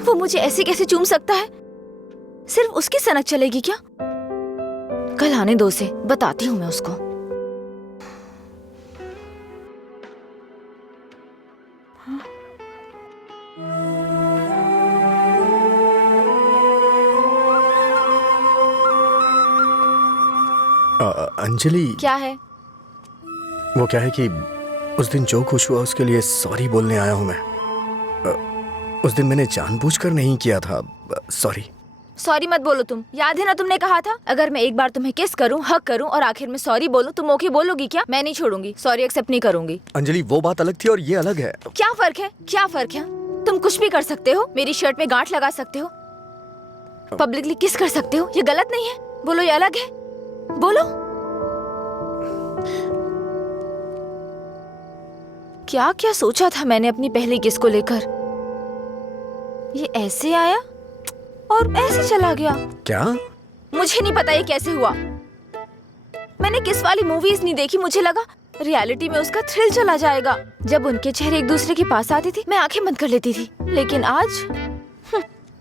वो मुझे ऐसे कैसे चूम सकता है? सिर्फ उसकी सनक चलेगी क्या? कल आने दो उसे, बताती हूँ मैं उसको। अंजलि, क्या है? वो क्या है कि उस दिन जो कुछ हुआ उसके लिए सॉरी बोलने आया हूँ मैं। उस दिन मैंने जानबूझकर नहीं किया था। सॉरी। सॉरी मत बोलो तुम। याद है ना तुमने कहा था अगर मैं एक बार तुम्हें किस करूं, हक करूं और आखिर में सॉरी बोलूं, तुम ओके बोलोगी क्या? मैं नहीं छोड़ूंगी, सॉरी एक्सेप्ट नहीं करूंगी। अंजलि, वो बात अलग थी और ये अलग है। क्या फर्क है? क्या फर्क है? तुम कुछ भी कर सकते हो, मेरी शर्ट में गांठ लगा सकते हो, पब्लिकली किस कर सकते हो, ये गलत नहीं है? बोलो ये अलग है? बोलो। क्या क्या सोचा था मैंने अपनी पहली किस को लेकर? ये ऐसे आया और ऐसे चला गया। क्या? मुझे नहीं पता ये कैसे हुआ। मैंने किस वाली मूवीज नहीं देखी, मुझे लगा रियलिटी में उसका थ्रिल चला जाएगा। जब उनके चेहरे एक दूसरे के पास आते थे मैं आंखें बंद कर लेती थी, लेकिन आज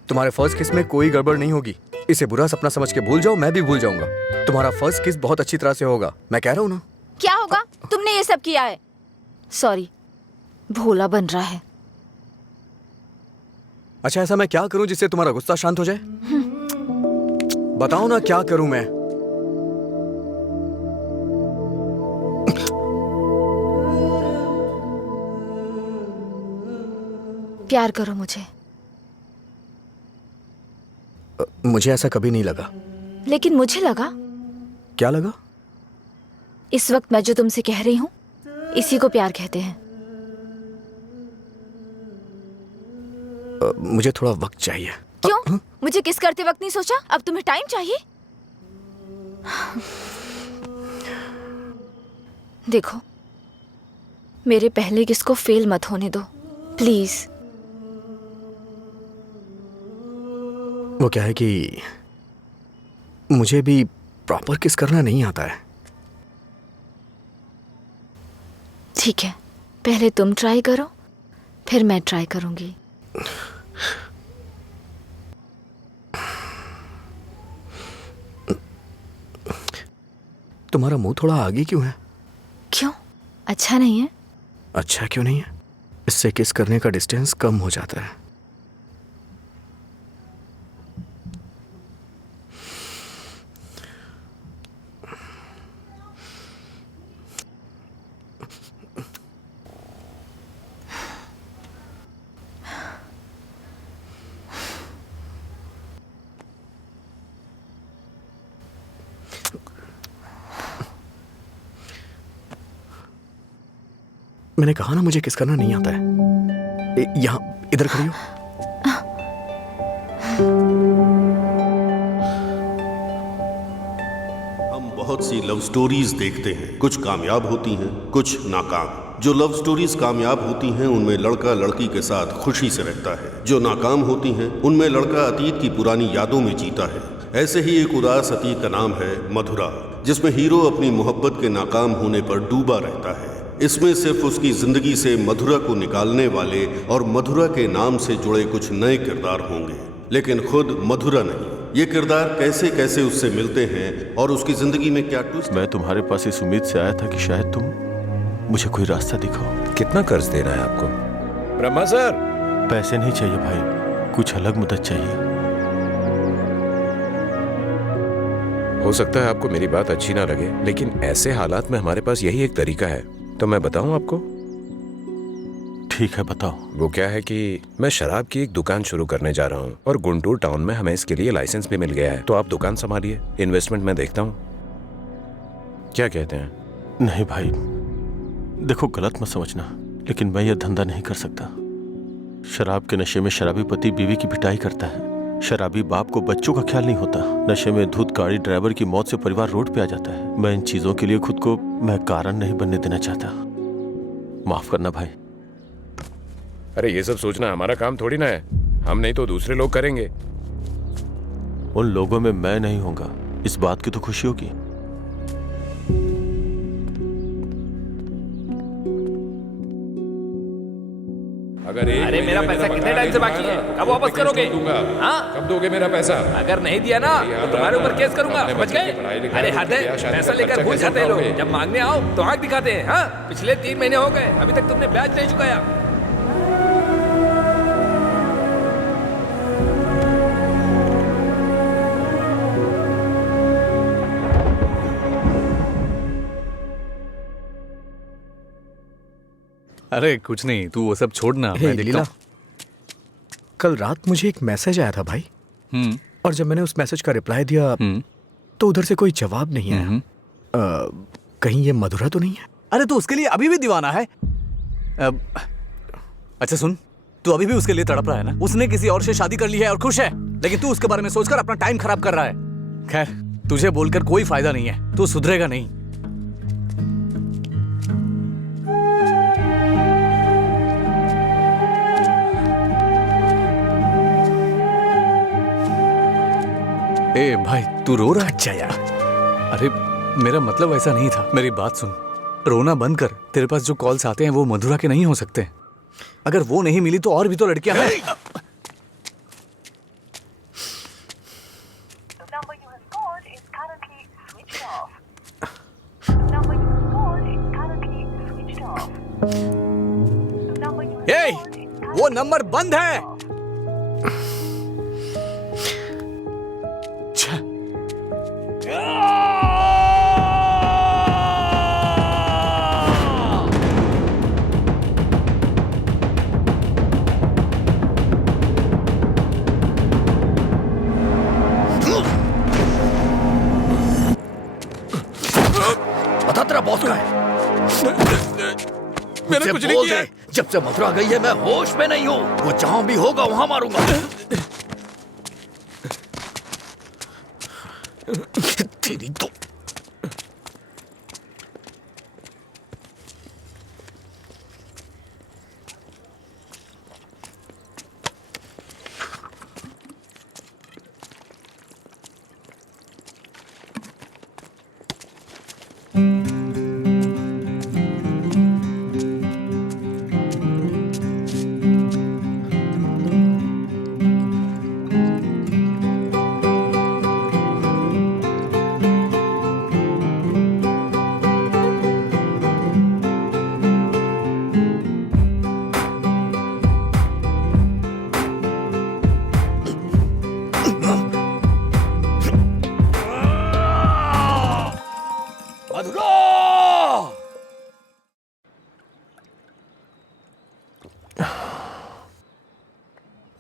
तुम्हारे फर्स्ट किस में कोई गड़बड़ नहीं होगी। इसे बुरा सपना समझ के भूल जाओ, मैं भी भूल जाऊंगा। तुम्हारा फर्स्ट किस बहुत अच्छी तरह से होगा, मैं कह रहा हूँ ना। क्या होगा? तुमने ये सब किया है। सॉरी, भोला बन रहा है। अच्छा, ऐसा मैं क्या करूं जिससे तुम्हारा गुस्सा शांत हो जाए? बताओ ना, क्या करूं मैं? प्यार करो मुझे। मुझे ऐसा कभी नहीं लगा। लेकिन मुझे लगा। क्या लगा? इस वक्त मैं जो तुमसे कह रही हूँ इसी को प्यार कहते हैं। मुझे थोड़ा वक्त चाहिए। क्यों? मुझे किस करते वक्त नहीं सोचा? अब तुम्हें टाइम चाहिए? देखो, मेरे पहले किस को फेल मत होने दो प्लीज। वो क्या है कि मुझे भी प्रॉपर किस करना नहीं आता है। ठीक है, पहले तुम ट्राई करो, फिर मैं ट्राई करूंगी। तुम्हारा मुंह थोड़ा आगे क्यों है? क्यों? अच्छा नहीं है? अच्छा क्यों नहीं है? इससे किस करने का डिस्टेंस कम हो जाता है। मैंने कहा ना मुझे किस करना नहीं आता है। यहाँ इधर खड़ी हो। हम बहुत सी लव स्टोरीज देखते हैं, कुछ कामयाब होती हैं, कुछ नाकाम। जो लव स्टोरीज कामयाब होती हैं उनमें लड़का लड़की के साथ खुशी से रहता है। जो नाकाम होती हैं उनमें लड़का अतीत की पुरानी यादों में जीता है। ऐसे ही एक उदास अतीत का नाम है मधुरा, जिसमें हीरो अपनी मोहब्बत के नाकाम होने पर डूबा रहता है। इसमें सिर्फ उसकी जिंदगी से मधुरा को निकालने वाले और मधुरा के नाम से जुड़े कुछ नए किरदार होंगे, लेकिन खुद मधुरा नहीं। ये किरदार कैसे कैसे उससे मिलते हैं और उसकी जिंदगी में क्या ट्विस्ट। मैं तुम्हारे पास इस उम्मीद से आया था कि शायद तुम मुझे कोई रास्ता दिखाओ। कितना कर्ज देना है आपको? ब्रह्मा सर, पैसे नहीं चाहिए भाई, कुछ अलग मदद चाहिए। हो सकता है आपको मेरी बात अच्छी ना लगे, लेकिन ऐसे हालात में हमारे पास यही एक तरीका है। तो मैं बताऊं आपको? ठीक है, बताओ। वो क्या है कि मैं शराब की एक दुकान शुरू करने जा रहा हूँ और गुंटूर टाउन में हमें इसके लिए लाइसेंस भी मिल गया है। तो आप दुकान संभालिए, इन्वेस्टमेंट मैं देखता हूँ। क्या कहते हैं? नहीं भाई, देखो गलत मत समझना, लेकिन मैं यह धंधा नहीं कर सकता। शराब के नशे में शराबी पति बीवी की पिटाई करता है, शराबी बाप को बच्चों का ख्याल नहीं होता, नशे में धुत गाड़ी ड्राइवर की मौत से परिवार रोड पे आ जाता है। मैं इन चीजों के लिए खुद को मैं कारण नहीं बनने देना चाहता। माफ करना भाई। अरे ये सब सोचना हमारा काम थोड़ी ना है, हम नहीं तो दूसरे लोग करेंगे। उन लोगों में मैं नहीं होगा, इस बात की तो खुशी होगी। अगर एक अरे मेरा महीने में पैसा ना कितने बकाया टाइम से नहीं बाकी दूंगा है? ना, कब वापस तो मैं करोगे? केस दूंगा। हाँ? कब दोगे मेरा पैसा? अगर नहीं दिया ना याद तो तुम्हारे ऊपर रखना, केस करूंगा, अपने समझ बच्चे की गए? पढ़ाई लिखाई अरे और हद है, ब्याह शादी पैसा का लेकर खर्चा भूल कैसे जाते हैं लोग। उठाओगे? जब मांगने आओ तो आंख दिखाते हैं। हाँ, पिछले 3 महीने हो गए, अभी तक तुमने ब्याज नहीं चुकाया। अरे कुछ नहीं, तू वो सब छोड़ना, हे मैं देखता लीला, हूँ। कल रात मुझे एक मैसेज आया था भाई, हम्म, और जब मैंने उस मैसेज का रिप्लाई दिया हम्म, तो उधर से कोई जवाब नहीं आया। हम्म। कहीं ये मधुरा तो नहीं है? अरे तू उसके लिए अभी भी दीवाना है? अच्छा सुन, तू अभी भी उसके लिए तड़प रहा है ना? उसने किसी और से शादी कर ली है और खुश है, लेकिन तू उसके बारे में सोचकर अपना टाइम खराब कर रहा है। खैर, तुझे बोलकर कोई फायदा नहीं है, तू सुधरेगा नहीं। ए भाई, तू रो रहा है? अच्छा यार, अरे मेरा मतलब ऐसा नहीं था, मेरी बात सुन। रोना बंद कर। तेरे पास जो कॉल्स आते हैं वो मधुरा के नहीं हो सकते। अगर वो नहीं मिली तो और भी तो लड़कियां हैं। The number you have called is currently switched off. The number you have called is currently switched off. The number you have A, called is वो नंबर बंद है। छः। बता तेरा बॉस कहाँ है? मैंने मुझसे कुछ नहीं बोल किया। दे, जब से मथुरा गई है मैं होश में नहीं हूँ। वो जहां भी होगा वहां मारूंगा। तेरी तो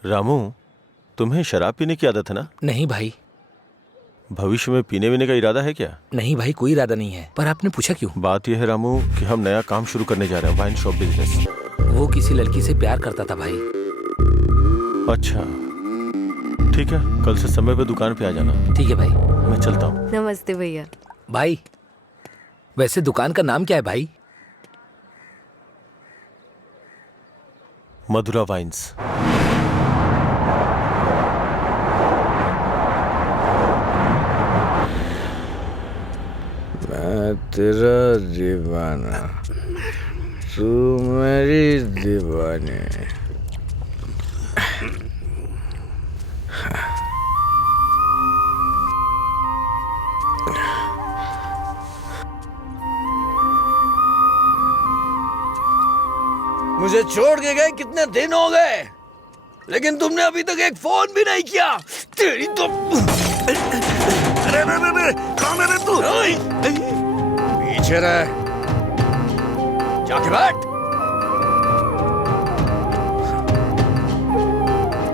रामू, तुम्हें शराब पीने की आदत है ना? नहीं भाई, भविष्य में पीने वीने का इरादा है क्या? नहीं भाई, कोई इरादा नहीं है। पर आपने पूछा क्यों? बात यह है रामू कि हम नया काम शुरू करने जा रहे हैं, वाइन शॉप बिजनेस। वो किसी लड़की से प्यार करता था भाई। अच्छा, ठीक है, कल से समय पे दुकान पे आ जाना। ठीक है भाई। मैं चलता हूँ। नमस्ते भैया। भाई, वैसे दुकान का नाम क्या है भाई? मधुरा वाइन्स। मैं तेरा दीवाना, तू मेरी दीवानी। मुझे छोड़ के गए कितने दिन हो गए, लेकिन तुमने अभी तक एक फोन भी नहीं किया। तेरी तो अरे कहाँ है तू? पीछे रह, जाके बैठ।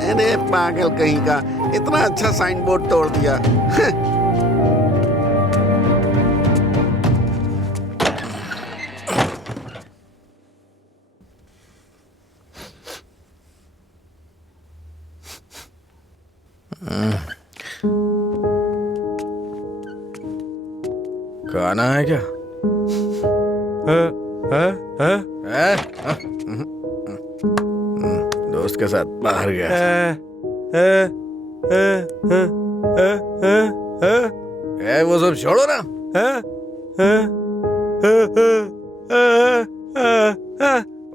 अरे पागल कहीं का, इतना अच्छा साइन बोर्ड तोड़ दिया। खाना है क्या? दोस्त के साथ बाहर गया। वो सब छोड़ो ना।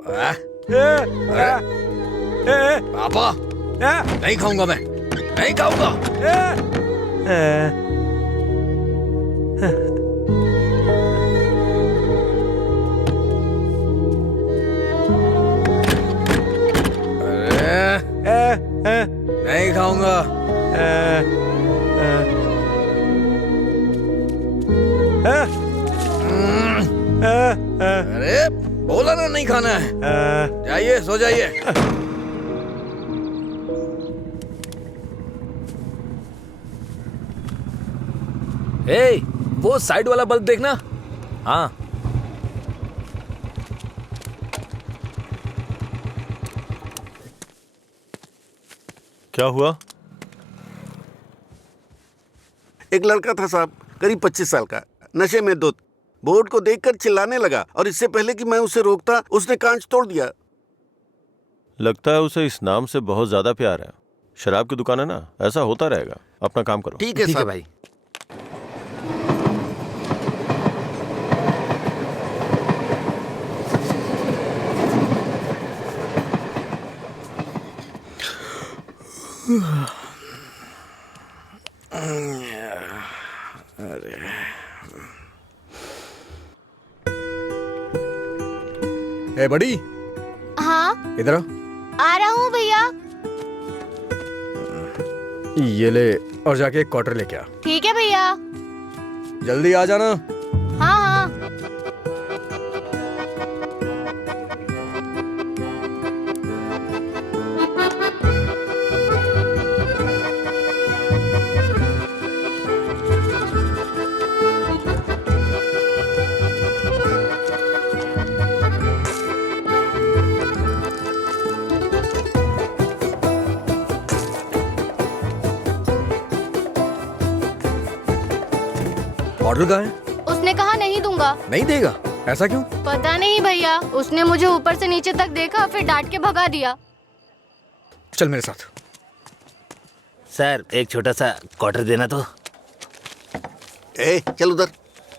वाह, पापा नहीं खाऊंगा, मैं नहीं खाऊंगा। नहीं खाऊंगा। अरे बोला ना नहीं खाना है। जाइए सो जाइए। ए, वो साइड वाला बल्ब देखना। हाँ, क्या हुआ? एक लड़का था साहब, करीब 25 साल का, नशे में धुत, बोर्ड को देखकर चिल्लाने लगा और इससे पहले कि मैं उसे रोकता उसने कांच तोड़ दिया। लगता है उसे इस नाम से बहुत ज्यादा प्यार है। शराब की दुकान है ना, ऐसा होता रहेगा। अपना काम करो। ठीक है साहब। भाई। ए बड़ी, हाँ इधर आ रहा हूँ भैया। ये ले और जाके एक क्वार्टर लेके आ। ठीक है भैया। जल्दी आ जाना। हाँ हाँ। ऑर्डर कहाँ है? उसने कहा नहीं दूंगा। नहीं देगा? ऐसा क्यों? पता नहीं भैया, उसने मुझे ऊपर से नीचे तक देखा, फिर डांट के भगा दिया। चल मेरे साथ। सर एक छोटा सा क्वार्टर देना तो। चल उधर।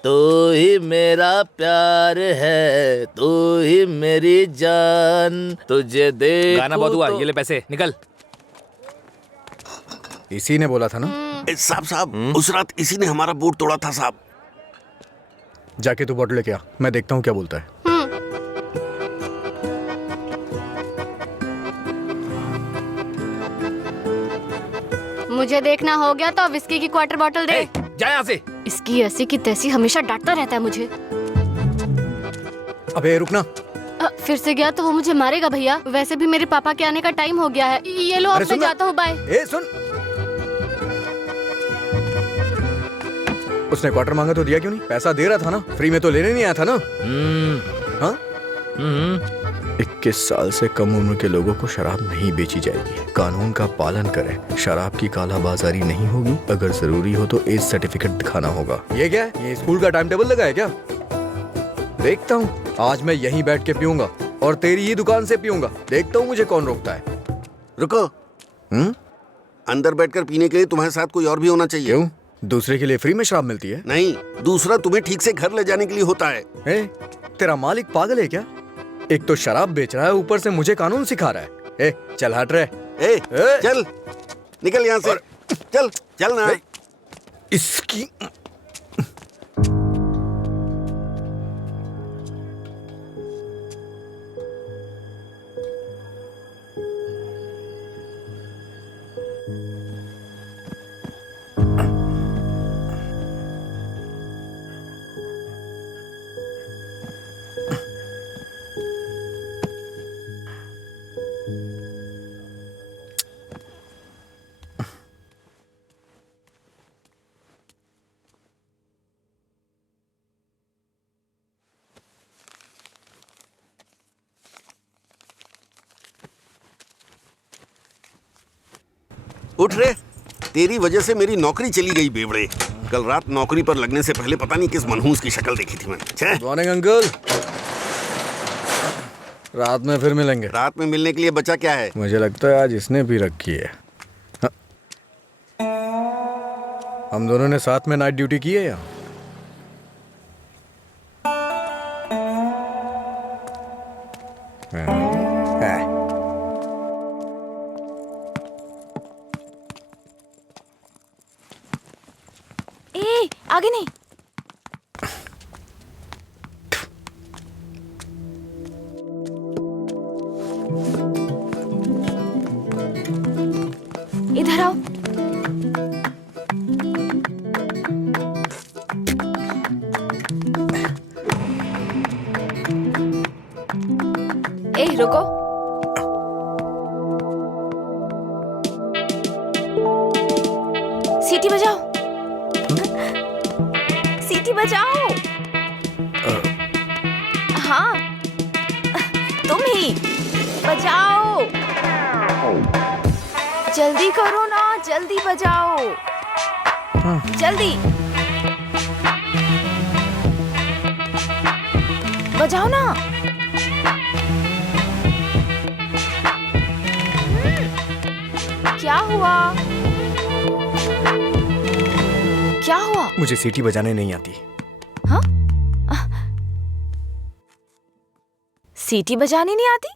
तू ही मेरा प्यार है, तू ही मेरी जान, तुझे दे। गाना बहुत हुआ, ये ले पैसे, निकल। इसी ने बोला था ना? साहब उस रात इसी ने हमारा बोर्ड तोड़ा था साहब। जाके तू बॉटल लेके आ, मैं देखता हूँ क्या बोलता है। मुझे देखना हो गया तो विस्की की क्वार्टर बॉटल दे। जा यहाँ से। इसकी ऐसी की तैसी हमेशा डांटता रहता है मुझे। अबे रुकना। फिर से गया तो वो मुझे मारेगा भैया। वैसे भी मेरे पापा के आने का टाइम हो गया है। ये लो, अब मैं जाता हूँ, बाय। ए सुन, उसने क्वार्टर मांगा तो दिया क्यों नहीं? पैसा दे रहा था ना, फ्री में तो लेने नहीं आया था ना? हाँ? 21 साल से कम उम्र के लोगों को शराब नहीं बेची जाएगी। कानून का पालन करें। शराब की कालाबाजारी नहीं होगी। अगर जरूरी हो तो एज सर्टिफिकेट दिखाना होगा। ये क्या है? ये स्कूल का टाइम टेबल लगा है क्या? देखता हूँ, आज मैं यहीं बैठ के पीऊंगा और तेरी ही दुकान से पीऊंगा। देखता हूँ मुझे कौन रोकता है। रुको। अंदर बैठकर पीने के लिए तुम्हारे साथ कोई और भी होना चाहिए। क्यों? दूसरे के लिए फ्री में शराब मिलती है? नहीं, दूसरा तुम्हें ठीक से घर ले जाने के लिए होता है। तेरा मालिक पागल है क्या? एक तो शराब बेच रहा है, ऊपर से मुझे कानून सिखा रहा है। चल हट रहे। चल निकल यहाँ से। चल चल ना। इसकी उठ रे, तेरी वजह से मेरी नौकरी चली गई बेवड़े। कल रात नौकरी पर लगने से पहले पता नहीं किस मनहूस की शक्ल देखी थी मैंने। Morning uncle. रात में फिर मिलेंगे। रात में मिलने के लिए बचा क्या है? मुझे लगता है आज इसने भी रखी है। हम दोनों ने साथ में नाइट ड्यूटी की है या? आगे नहीं। इधर आओ। ए रुको। सीटी बजाओ। सीटी बजाओ। हाँ तुम ही बजाओ। जल्दी करो ना, जल्दी बजाओ। जल्दी बजाओ ना। क्या हुआ? क्या हुआ? मुझे सीटी बजाने नहीं आती। हाँ? सीटी बजानी नहीं आती?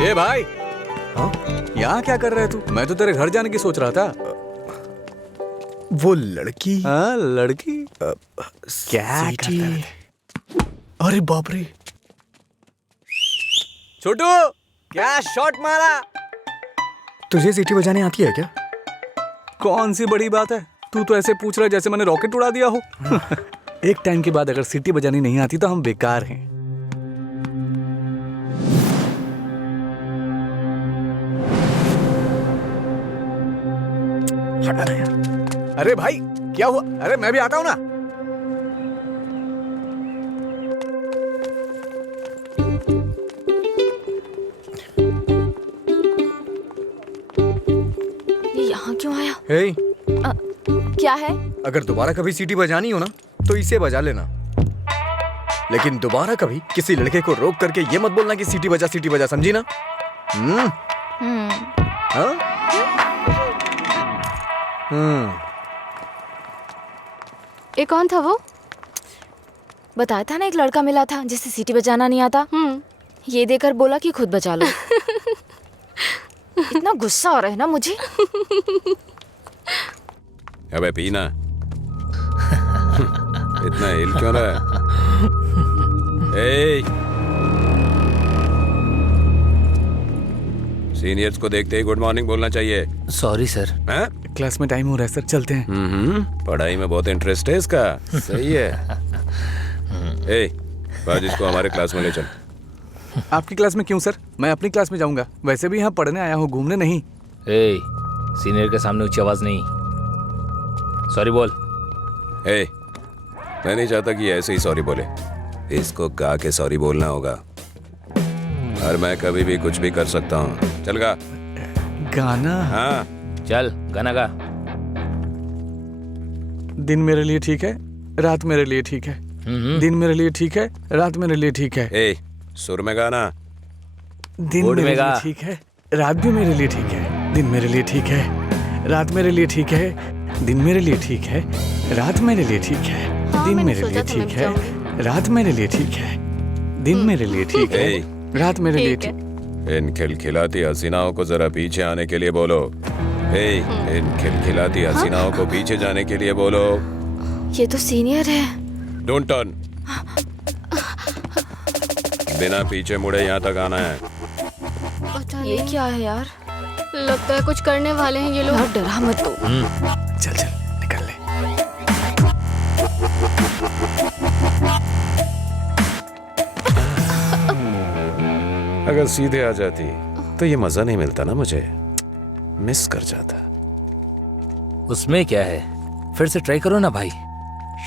ए भाई, हाँ? यहाँ क्या कर रहा है तू? मैं तो तेरे घर जाने की सोच रहा था। वो लड़की? हाँ लड़की। क्या कर रहा है? अरे बाप रे! छोटू, क्या शॉट मारा? तुझे सीटी बजाने आती है क्या? कौन सी बड़ी बात है? तू तो ऐसे पूछ रहा है जैसे मैंने रॉकेट उड़ा दिया हो। एक टाइम के बाद अगर सीटी बजानी नहीं आती तो हम बेकार हैं। हटा यार। अरे भाई क्या हुआ? अरे मैं भी आता हूं ना। ये यहाँ क्यों आया? हे, क्या है? अगर दोबारा कभी सीटी बजानी हो ना तो इसे बजा लेना, लेकिन दोबारा कभी किसी लड़के को रोक करके ये मत बोलना कि सीटी बजा, समझी ना? हाँ? ये कौन था वो? बताया था ना, एक लड़का मिला था जिसे सीटी बजाना नहीं आता। ये देकर बोला कि खुद बजा लो। इतना गुस्सा आ रहा है ना मुझे। अबे पीना। इतना हिल क्यों रहा है? सीनियर्स को देखते ही गुड मॉर्निंग बोलना चाहिए। Sorry sir. क्लास में टाइम हो रहा है सर, चलते हैं। पढ़ाई में बहुत इंटरेस्ट है इसका। सही है। आज इसको हमारे क्लास में ले चल। आपकी क्लास में क्यों सर? मैं अपनी क्लास में जाऊंगा। वैसे भी यहाँ पढ़ने आया हूँ, घूमने नहीं। सीनियर के सामने ऊंची आवाज नहीं। सॉरी बोल। मैं नहीं चाहता कि ऐसे ही सॉरी बोले। इसको गा के सॉरी बोलना होगा। और मैं कभी भी कुछ भी कर सकता हूँ। चल गा। गाना? हाँ चल गाना गा। दिन मेरे लिए ठीक है, रात मेरे लिए ठीक है। दिन मेरे लिए ठीक है, रात मेरे लिए ठीक है। सुर में गाना। दिन मेरे लिए ठीक है, रात भी मेरे लिए ठीक है। दिन मेरे लिए ठीक है, रात मेरे लिए ठीक है। दिन मेरे लिए ठीक है, रात मेरे लिए ठीक है। दिन मेरे लिए ठीक है, रात मेरे लिए ठीक है। दिन मेरे लिए ठीक है, रात मेरे लिए ठीक। इन खिलखिलाती हसीनाओं को जरा पीछे आने के लिए बोलो। इन खिलखिलाती हसीनाओं को पीछे जाने के लिए बोलो। ये तो सीनियर है। Don't turn. बिना पीछे मुड़े यहाँ तक आना है। ये क्या है यार? लगता है कुछ करने वाले हैं ये लोग। यार डरा मत तो। चल चल निकल ले। अगर सीधे आ जाती तो ये मजा नहीं मिलता ना, मुझे मिस कर जाता। उसमें क्या है, फिर से ट्राई करो ना भाई,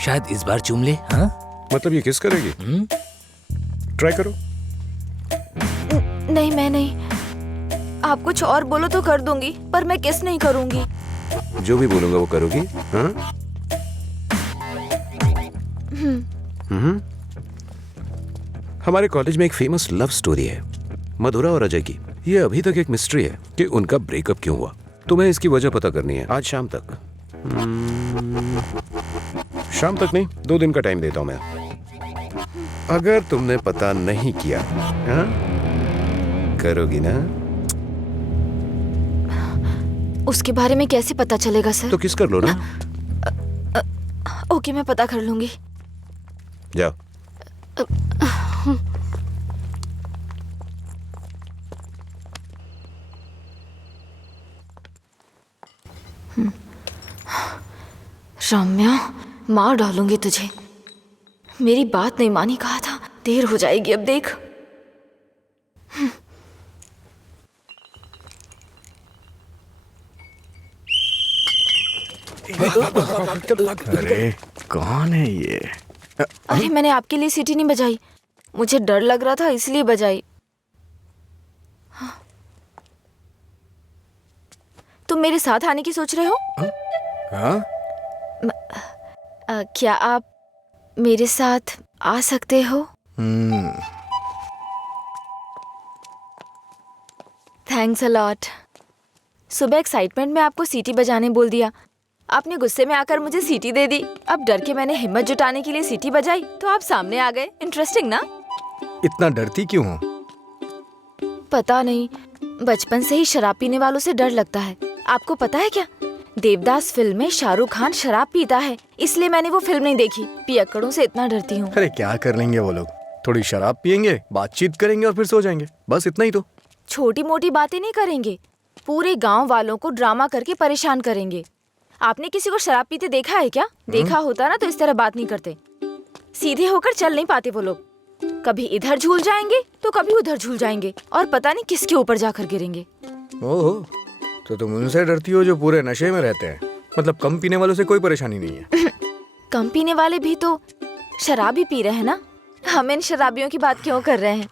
शायद इस बार चूम ले। हाँ मतलब ये किस करेगी? ट्राई करो। नहीं मैं नहीं। आप कुछ और बोलो तो कर दूंगी, पर मैं किस नहीं करूंगी। जो भी बोलूंगा वो करोगी? हाँ? हमारे कॉलेज में एक फेमस लव स्टोरी है, मधुरा और अजय की। ये अभी तक एक मिस्ट्री है कि उनका ब्रेकअप क्यों हुआ। तुम्हें इसकी वजह पता करनी है आज शाम तक। शाम तक नहीं, 2 दिन का टाइम देता हूं मैं। अगर तुमने पता नहीं किया, हाँ? करोगी ना? उसके बारे में कैसे पता चलेगा सर? तो किस कर लो ना। ओके, मैं पता कर लूंगी। जाओ। रम्या, मार डालूंगी तुझे। मेरी बात नहीं मानी, कहा था। देर हो जाएगी अब, देख। अरे कौन है ये? अरे मैंने आपके लिए सीटी नहीं बजाई, मुझे डर लग रहा था इसलिए बजाई। तुम मेरे साथ आने की सोच रहे हो? हाँ? क्या आप मेरे साथ आ सकते हो? Thanks a lot. सुबह एक्साइटमेंट में आपको सीटी बजाने बोल दिया, आपने गुस्से में आकर मुझे सीटी दे दी। अब डर के मैंने हिम्मत जुटाने के लिए सीटी बजाई तो आप सामने आ गए। इंटरेस्टिंग ना? इतना डरती क्यों हो? पता नहीं, बचपन से ही शराब पीने वालों से डर लगता है। आपको पता है क्या, देवदास फिल्म में शाहरुख खान शराब पीता है, इसलिए मैंने वो फिल्म नहीं देखी। पियक्कड़ों से इतना डरती हूँ। अरे क्या कर लेंगे वो लोग? थोड़ी शराब पियेंगे, बातचीत करेंगे और फिर सो जाएंगे, बस इतना ही तो। छोटी मोटी बातें नहीं करेंगे, पूरे गांव वालों को ड्रामा करके परेशान करेंगे। आपने किसी को शराब पीते देखा है क्या? देखा होता ना तो इस तरह बात नहीं करते। सीधे होकर चल नहीं पाते वो लोग, कभी इधर झूल जाएंगे तो कभी उधर झूल जाएंगे और पता नहीं किसके ऊपर जाकर गिरेंगे। ओहो, तो तुम उनसे डरती हो जो पूरे नशे में रहते हैं? मतलब कम पीने वालों से कोई परेशानी नहीं है? कम पीने वाले भी तो शराब ही पी रहे हैं ना। हम इन शराबियों की बात क्यों कर रहे हैं?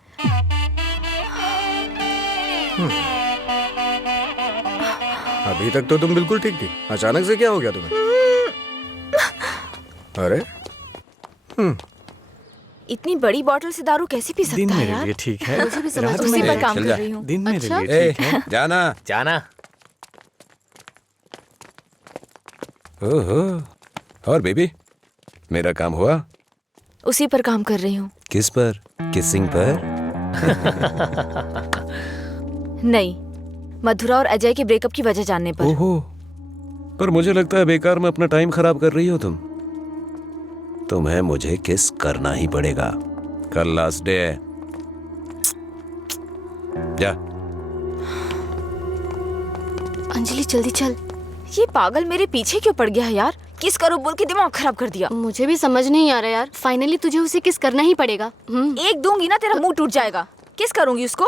अभी तक तो तुम बिल्कुल ठीक थी, अचानक से क्या हो गया तुम्हें? अरे इतनी बड़ी बोतल से दारू कैसे पी सकता है यार? ठीक है, मुझे भी समझ उसी पर काम कर रही हूँ। दिन मेरे अच्छा? लिए ठीक है। जाना। जाना। ओहो, और बेबी, मेरा काम हुआ? उसी पर काम कर रही हूँ। किस पर? किसिंग पर? नहीं, मधुरा और अजय के ब्रेकअप की वजह जानने पर। ओहो, पर मुझे लगता है बेकार में अपना टाइम खराब कर रही हो तुम। तुम्हें मुझे किस करना ही पड़ेगा। कल लास्ट डे है। जा। अंजलि जल्दी चल। ये पागल मेरे पीछे क्यों पड़ गया है यार? किस करो बोल के दिमाग खराब कर दिया। मुझे भी समझ नहीं आ रहा यार। फाइनली तुझे उसे किस करना ही पड़ेगा। एक दूंगी ना तेरा मुंह टूट जाएगा। किस करूंगी उसको?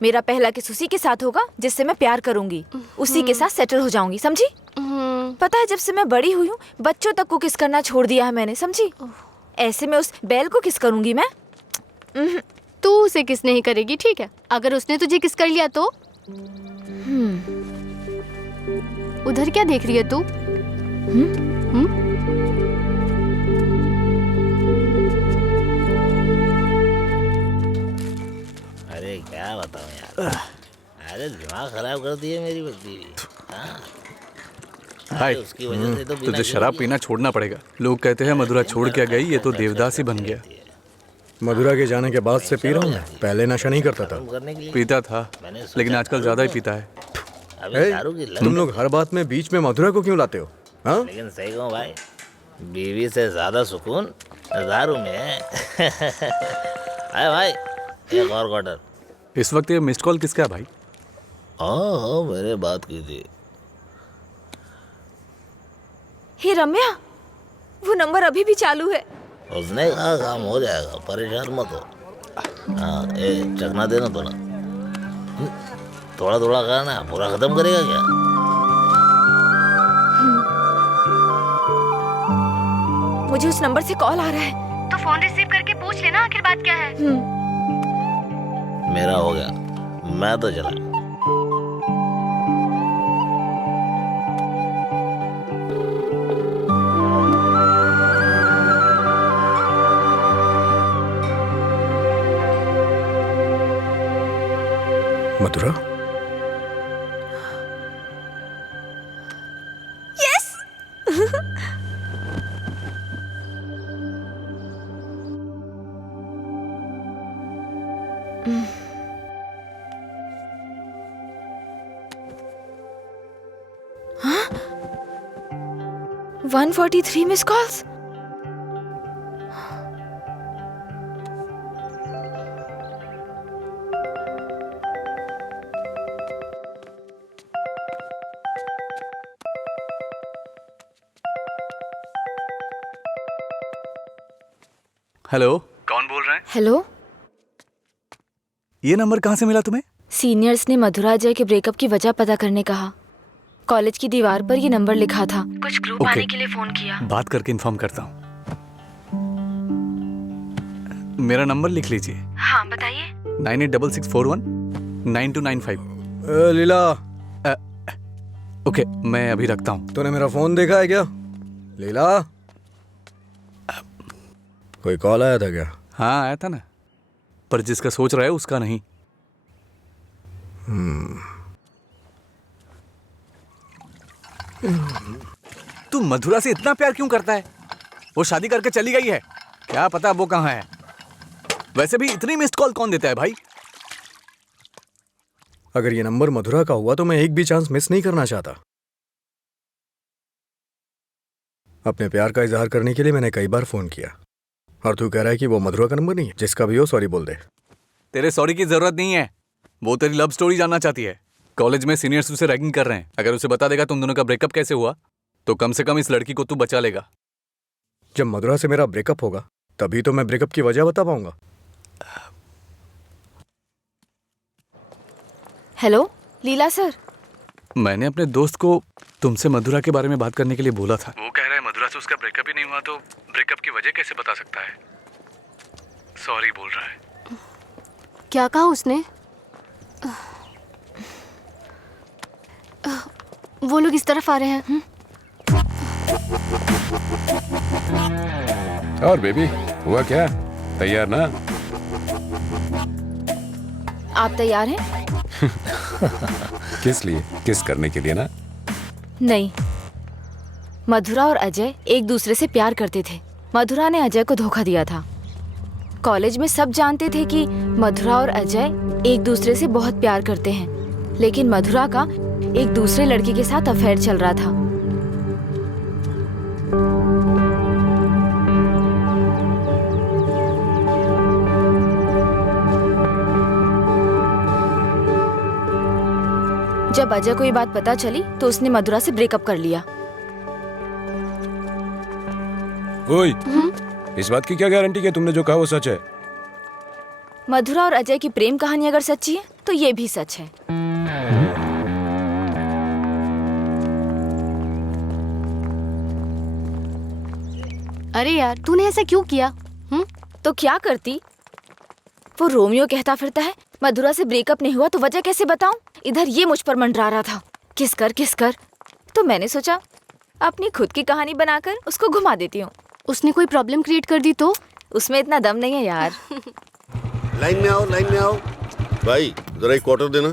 मेरा पहला किस उसी के साथ होगा जिससे मैं प्यार करूंगी, उसी के साथ सेटल हो जाऊंगी, समझी? पता है जब से मैं बड़ी हुई हूँ बच्चों तक को किस करना छोड़ दिया है मैंने, समझी? ऐसे में उस बैल को किस करूंगी मैं? तू उसे किस नहीं करेगी, ठीक है? अगर उसने तुझे किस कर लिया तो? उधर क्या देख रही है तू? अरे क्या बताऊं यार, अरे दिमाग खराब कर दिया मेरी बच्ची। हाय, उसकी वजह से तो तुझे शराब पीना छोड़ना पड़ेगा। लोग कहते हैं मधुरा छोड़ के गई, ये तो देवदास ही बन गया। मधुरा के जाने के बाद से पी रहा हूँ मैं, पहले नशा नहीं करता था। पीता था, लेकिन आजकल ज्यादा ही पीता है। तुम लोग हर बात में बीच में मधुरा को क्यों लाते हो? हाँ? लेकिन सही कहूँ भाई, बीवी से ज्यादा सुकून दारू में है। अरे भाई, एक और क्वार्टर। इस वक्त ये मिस्ड कॉल किसका है भाई? हाँ, मैंने बात की थी। हे रम्या, वो नंबर अभी भी चालू है। उसने कहा काम हो जाएगा, परेशान मत हो। हाँ, चखना देना थोड़ा थोड़ा खाना, पूरा खत्म करेगा क्या? मुझे उस नंबर से कॉल आ रहा है। तो फोन रिसीव करके पूछ लेना आखिर बात क्या है। मेरा हो गया, मैं तो चला। मधुरा? यस। 143 miss calls. हेलो, कौन बोल रहा है? हेलो, ये नंबर कहाँ से मिला तुम्हें? सीनियर्स ने मधुरा अजय के ब्रेकअप की वजह पता करने कहा। कॉलेज की दीवार पर ये नंबर लिखा था। कुछ क्लू पाने के लिए फोन किया। बात करके इन्फॉर्म करता हूँ। मेरा नंबर लिख लीजिए। हाँ बताइए। 9866419295। लीला, ओके, मैं अभी रखता हूँ। तूने मेरा फोन देखा है क्या? लीला, कोई कॉल आया था क्या? हाँ आया था ना, पर जिसका सोच रहा है उसका नहीं। तू मधुरा से इतना प्यार क्यों करता है? वो शादी करके चली गई है, क्या पता वो कहाँ है। वैसे भी इतनी मिस्ड कॉल कौन देता है भाई? अगर ये नंबर मधुरा का हुआ तो मैं एक भी चांस मिस नहीं करना चाहता। अपने प्यार का इजहार करने के लिए मैंने कई बार फोन किया, और तू कह रहा है कि वो मधुरा का नंबर नहीं है? जिसका भी हो सॉरी बोल दे। तेरे सॉरी की जरूरत नहीं है, वो तेरी लव स्टोरी जानना चाहती है। कॉलेज में सीनियर्स उसे रैगिंग कर रहे हैं। अगर उसे बता देगा तुम दोनों का ब्रेकअप कैसे हुआ तो कम से कम इस लड़की को तू बचा लेगा। जब मधुरा से मेरा ब्रेकअप होगा तभी तो मैं ब्रेकअप की वजह बता पाऊंगा। हेलो लीला सर, मैंने अपने दोस्त को तुमसे मधुरा के बारे में बात करने के लिए बोला था। वो कह रहा है मधुरा से उसका ब्रेकअप ही नहीं हुआ तो ब्रेकअप की वजह कैसे बता सकता है। सॉरी बोल रहा है। क्या कहा उसने? वो लोग इस तरफ आ रहे हैं। और बेबी, हुआ क्या? तैयार ना? आप तैयार हैं? किस लिए? किस करने के लिए ना? नहीं, मधुरा और अजय एक दूसरे से प्यार करते थे। मधुरा ने अजय को धोखा दिया था। कॉलेज में सब जानते थे कि मधुरा और अजय एक दूसरे से बहुत प्यार करते हैं, लेकिन मधुरा का एक दूसरे लड़के के साथ अफेयर चल रहा था। जब अजय को ये बात पता चली तो उसने मधुरा से ब्रेकअप कर लिया। ओए, इस बात की क्या गारंटी कि तुमने जो कहा वो सच है? मधुरा और अजय की प्रेम कहानी अगर सच्ची है तो ये भी सच है। अरे यार, तूने ऐसा क्यों किया? तो क्या करती? वो रोमियो कहता फिरता है मधुरा से ब्रेकअप नहीं हुआ तो वजह कैसे बताऊं? इधर ये मुझ पर मंडरा रहा था, किस कर। तो मैंने सोचा अपनी खुद की कहानी बनाकर उसको घुमा देती हूँ। उसने कोई प्रॉब्लम क्रिएट कर दी तो? उसमें इतना दम नहीं है यार। लाइन में आओ, लाइन में आओ। भाई जरा एक क्वार्टर देना।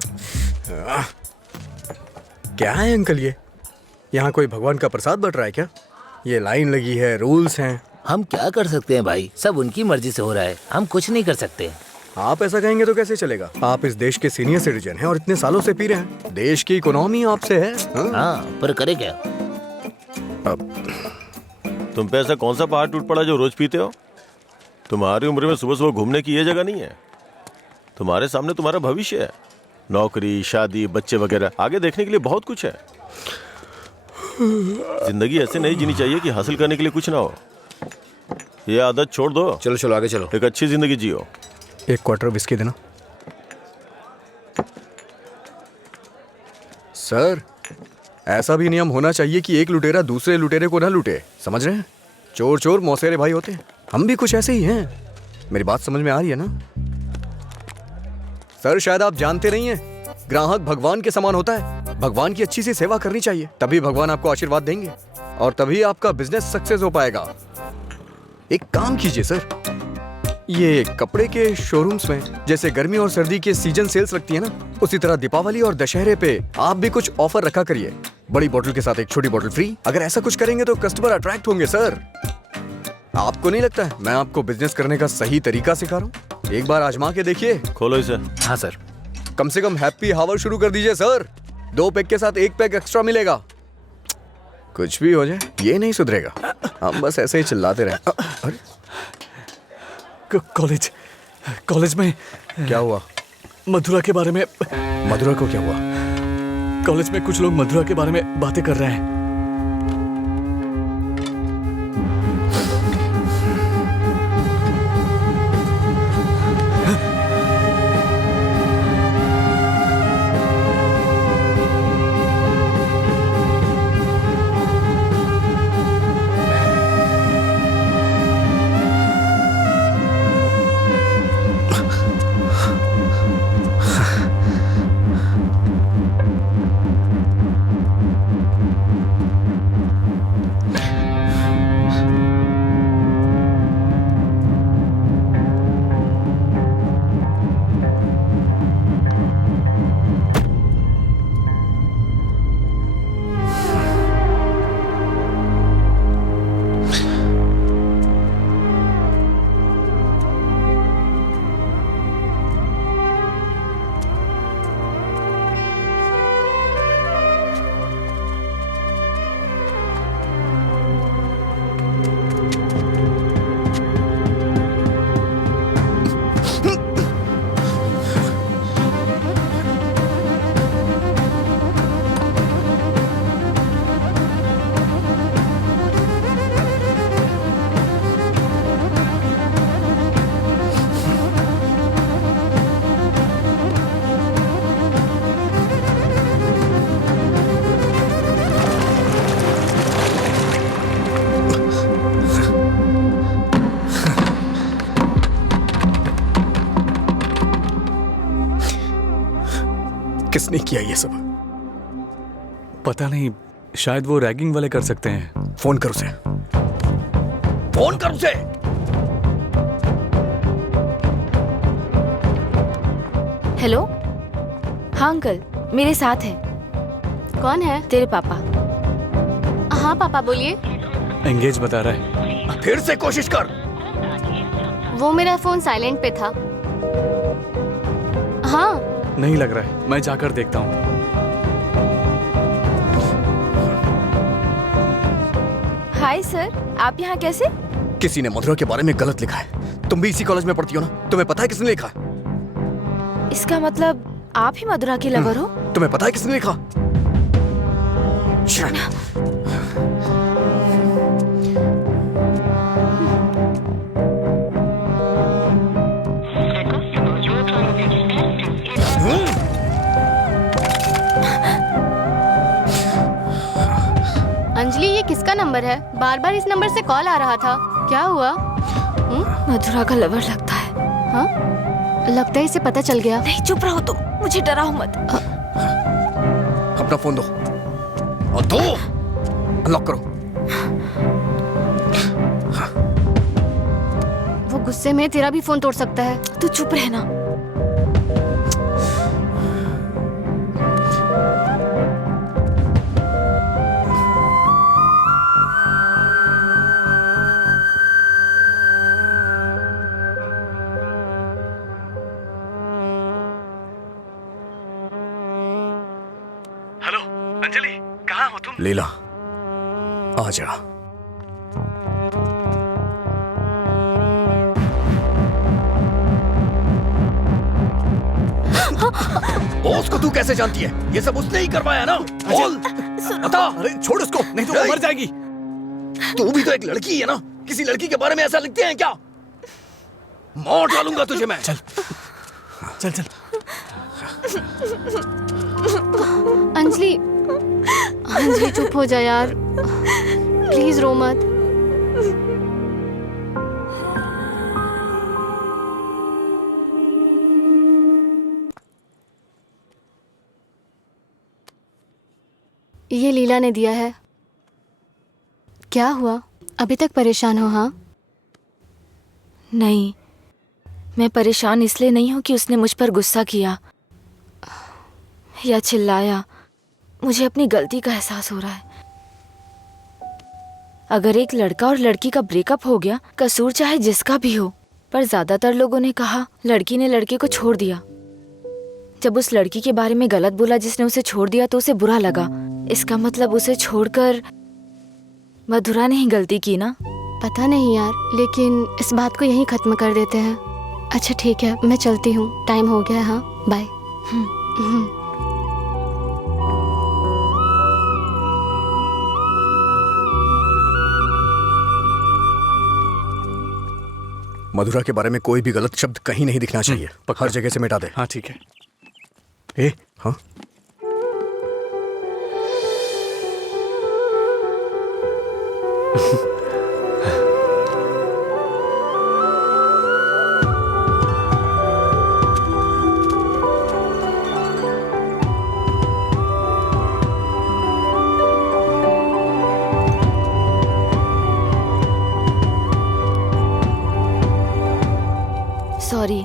क्या है अंकल ये? यहाँ कोई भगवान का प्रसाद बट रहा है क्या? ये लाइन लगी है, रूल्स हैं। हम क्या कर सकते हैं भाई, सब उनकी मर्जी से हो रहा है, हम कुछ नहीं कर सकते। आप ऐसा कहेंगे तो कैसे चलेगा? आप इस देश के सीनियर सिटीजन हैं और इतने सालों से पी रहे हैं। देश की इकोनॉमी आपसे है। हाँ, पर करे क्या? तुम पे ऐसा कौन सा पहाड़ टूट पड़ा जो रोज पीते हो? तुम्हारी उम्र में सुबह सुबह घूमने की ये जगह नहीं है। तुम्हारे सामने तुम्हारा भविष्य है, नौकरी, शादी, बच्चे वगैरह। आगे देखने के लिए बहुत कुछ है। जिंदगी ऐसे नहीं जीनी चाहिए कि हासिल करने के लिए कुछ ना हो। ये आदत छोड़ दो। चलो चलो आगे चलो। एक अच्छी जिंदगी जियो। एक क्वार्टर विस्की देना। सर, ऐसा भी नियम होना चाहिए कि एक लुटेरा दूसरे लुटेरे को ना लूटे, समझ रहे हैं? चोर चोर मौसेरे भाई होते हैं। हम भी कुछ ऐसे ही हैं। मेरी बात समझ में आ रही है ना? सर, शायद आप जानते नहीं हैं, ग्राहक भगवान के समान होता है। भगवान की अच्छी सी सेवा करनी चाहिए, तभी भगवान आपको आशीर्वाद देंगे और तभी आपका बिजनेस सक्सेस हो पाएगा। एक काम कीजिए सर, ये कपड़े के शोरूम्स में जैसे गर्मी और सर्दी के सीजन सेल्स लगती है ना, उसी तरह दीपावली और दशहरे पे आप भी कुछ ऑफर रखा करिए। बड़ी बोतल के साथ एक छोटी बोतल फ्री। अगर ऐसा कुछ करेंगे तो कस्टमर अट्रैक्ट होंगे सर। आपको नहीं लगता है मैं आपको बिजनेस करने का सही तरीका सिखा रहा हूँ? एक बार आजमा के देखिए। खोलो इसे। हाँ सर। कम से कम हैप्पी हावर शुरू कर दीजिए सर। 2 पैक के साथ 1 पैक एक्स्ट्रा मिलेगा। कुछ भी हो जाए ये नहीं सुधरेगा। हम बस ऐसे ही चिल्लाते रहे। अरे कॉलेज में क्या हुआ? मधुरा के बारे में। मधुरा को क्या हुआ? कॉलेज में कुछ लोग मधुरा के बारे में बातें कर रहे हैं। किसने किया ये सब? पता नहीं, शायद वो रैगिंग वाले कर सकते हैं। फोन कर उसे। फोन कर उसे। हेलो। हाँ अंकल, मेरे साथ है। कौन है? तेरे पापा। हाँ पापा बोलिए। एंगेज बता रहा है। फिर से कोशिश कर। वो मेरा फोन साइलेंट पे था। हाँ। नहीं लग रहा है, मैं जाकर देखता हूँ। हाय सर, आप यहाँ कैसे? किसी ने मधुरा के बारे में गलत लिखा है। तुम भी इसी कॉलेज में पढ़ती हो ना? तुम्हें पता है किसने लिखा? इसका मतलब आप ही मधुरा के लवर हो? तुम्हें पता है किसने लिखा? अंजलि, ये किसका नंबर है? बार बार इस नंबर से कॉल आ रहा था। क्या हुआ? मधुरा का लवर लगता है। हाँ? लगता है इसे पता चल गया। नहीं, चुप रहो तुम, मुझे डराओ मत। अपना फोन दो। और दो। अनलॉक करो। वो गुस्से में तेरा भी फोन तोड़ सकता है। तू चुप रहना। हेलो अंजलि, कहाँ हो तुम? लीला, आ जा। बॉस को तू कैसे जानती है? ये सब उसने ही करवाया ना? बोल, बता। अरे छोड़ उसको, नहीं तो वो मर जाएगी। तू भी तो एक लड़की है ना? किसी लड़की के बारे में ऐसा लिखते हैं क्या? मौत डालूंगा तुझे मैं। चल चल चल। अंजलि, अंजलि चुप हो जा यार, प्लीज रो मत। ये लीला ने दिया है। क्या हुआ? अभी तक परेशान हो? हाँ? नहीं, मैं परेशान इसलिए नहीं हूँ कि उसने मुझ पर गुस्सा किया या चिल्लाया। मुझे अपनी गलती का एहसास हो रहा है। अगर एक लड़का और लड़की का ब्रेकअप हो गया, कसूर चाहे जिसका भी हो, पर ज्यादातर लोगों ने कहा लड़की ने लड़के को छोड़ दिया। जब उस लड़की के बारे में गलत बोला जिसने उसे छोड़ दिया तो उसे बुरा लगा। इसका मतलब उसे छोड़कर मधुरा ने ही गलती की ना? पता नहीं यार, लेकिन इस बात को यहीं खत्म कर देते हैं। अच्छा ठीक है, मैं चलती हूँ, टाइम हो गया। हाँ बाय। मधुरा के बारे में कोई भी गलत शब्द कहीं नहीं दिखना चाहिए। हर जगह से मिटा दे। हाँ ठीक है। ए हाँ, सॉरी।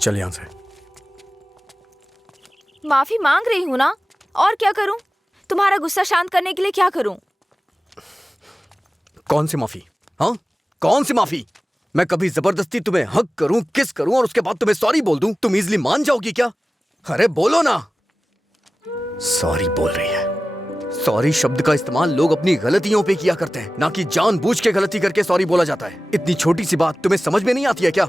चल यहाँ से। माफी मांग रही हूँ ना, और क्या करूँ? तुम्हारा गुस्सा शांत करने के लिए क्या करूँ? कौन सी माफी? हाँ, कौन सी माफी? मैं कभी जबरदस्ती तुम्हें हक करूं, किस करूं और उसके बाद तुम्हें सॉरी बोल दूं? तुम इजीली मान जाओगी क्या? अरे बोलो ना। सॉरी बोल रही है। सॉरी शब्द का इस्तेमाल लोग अपनी गलतियों पे किया करते हैं, ना कि जानबूझ के गलती करके सॉरी बोला जाता है। इतनी छोटी सी बात तुम्हें समझ में नहीं आती है क्या?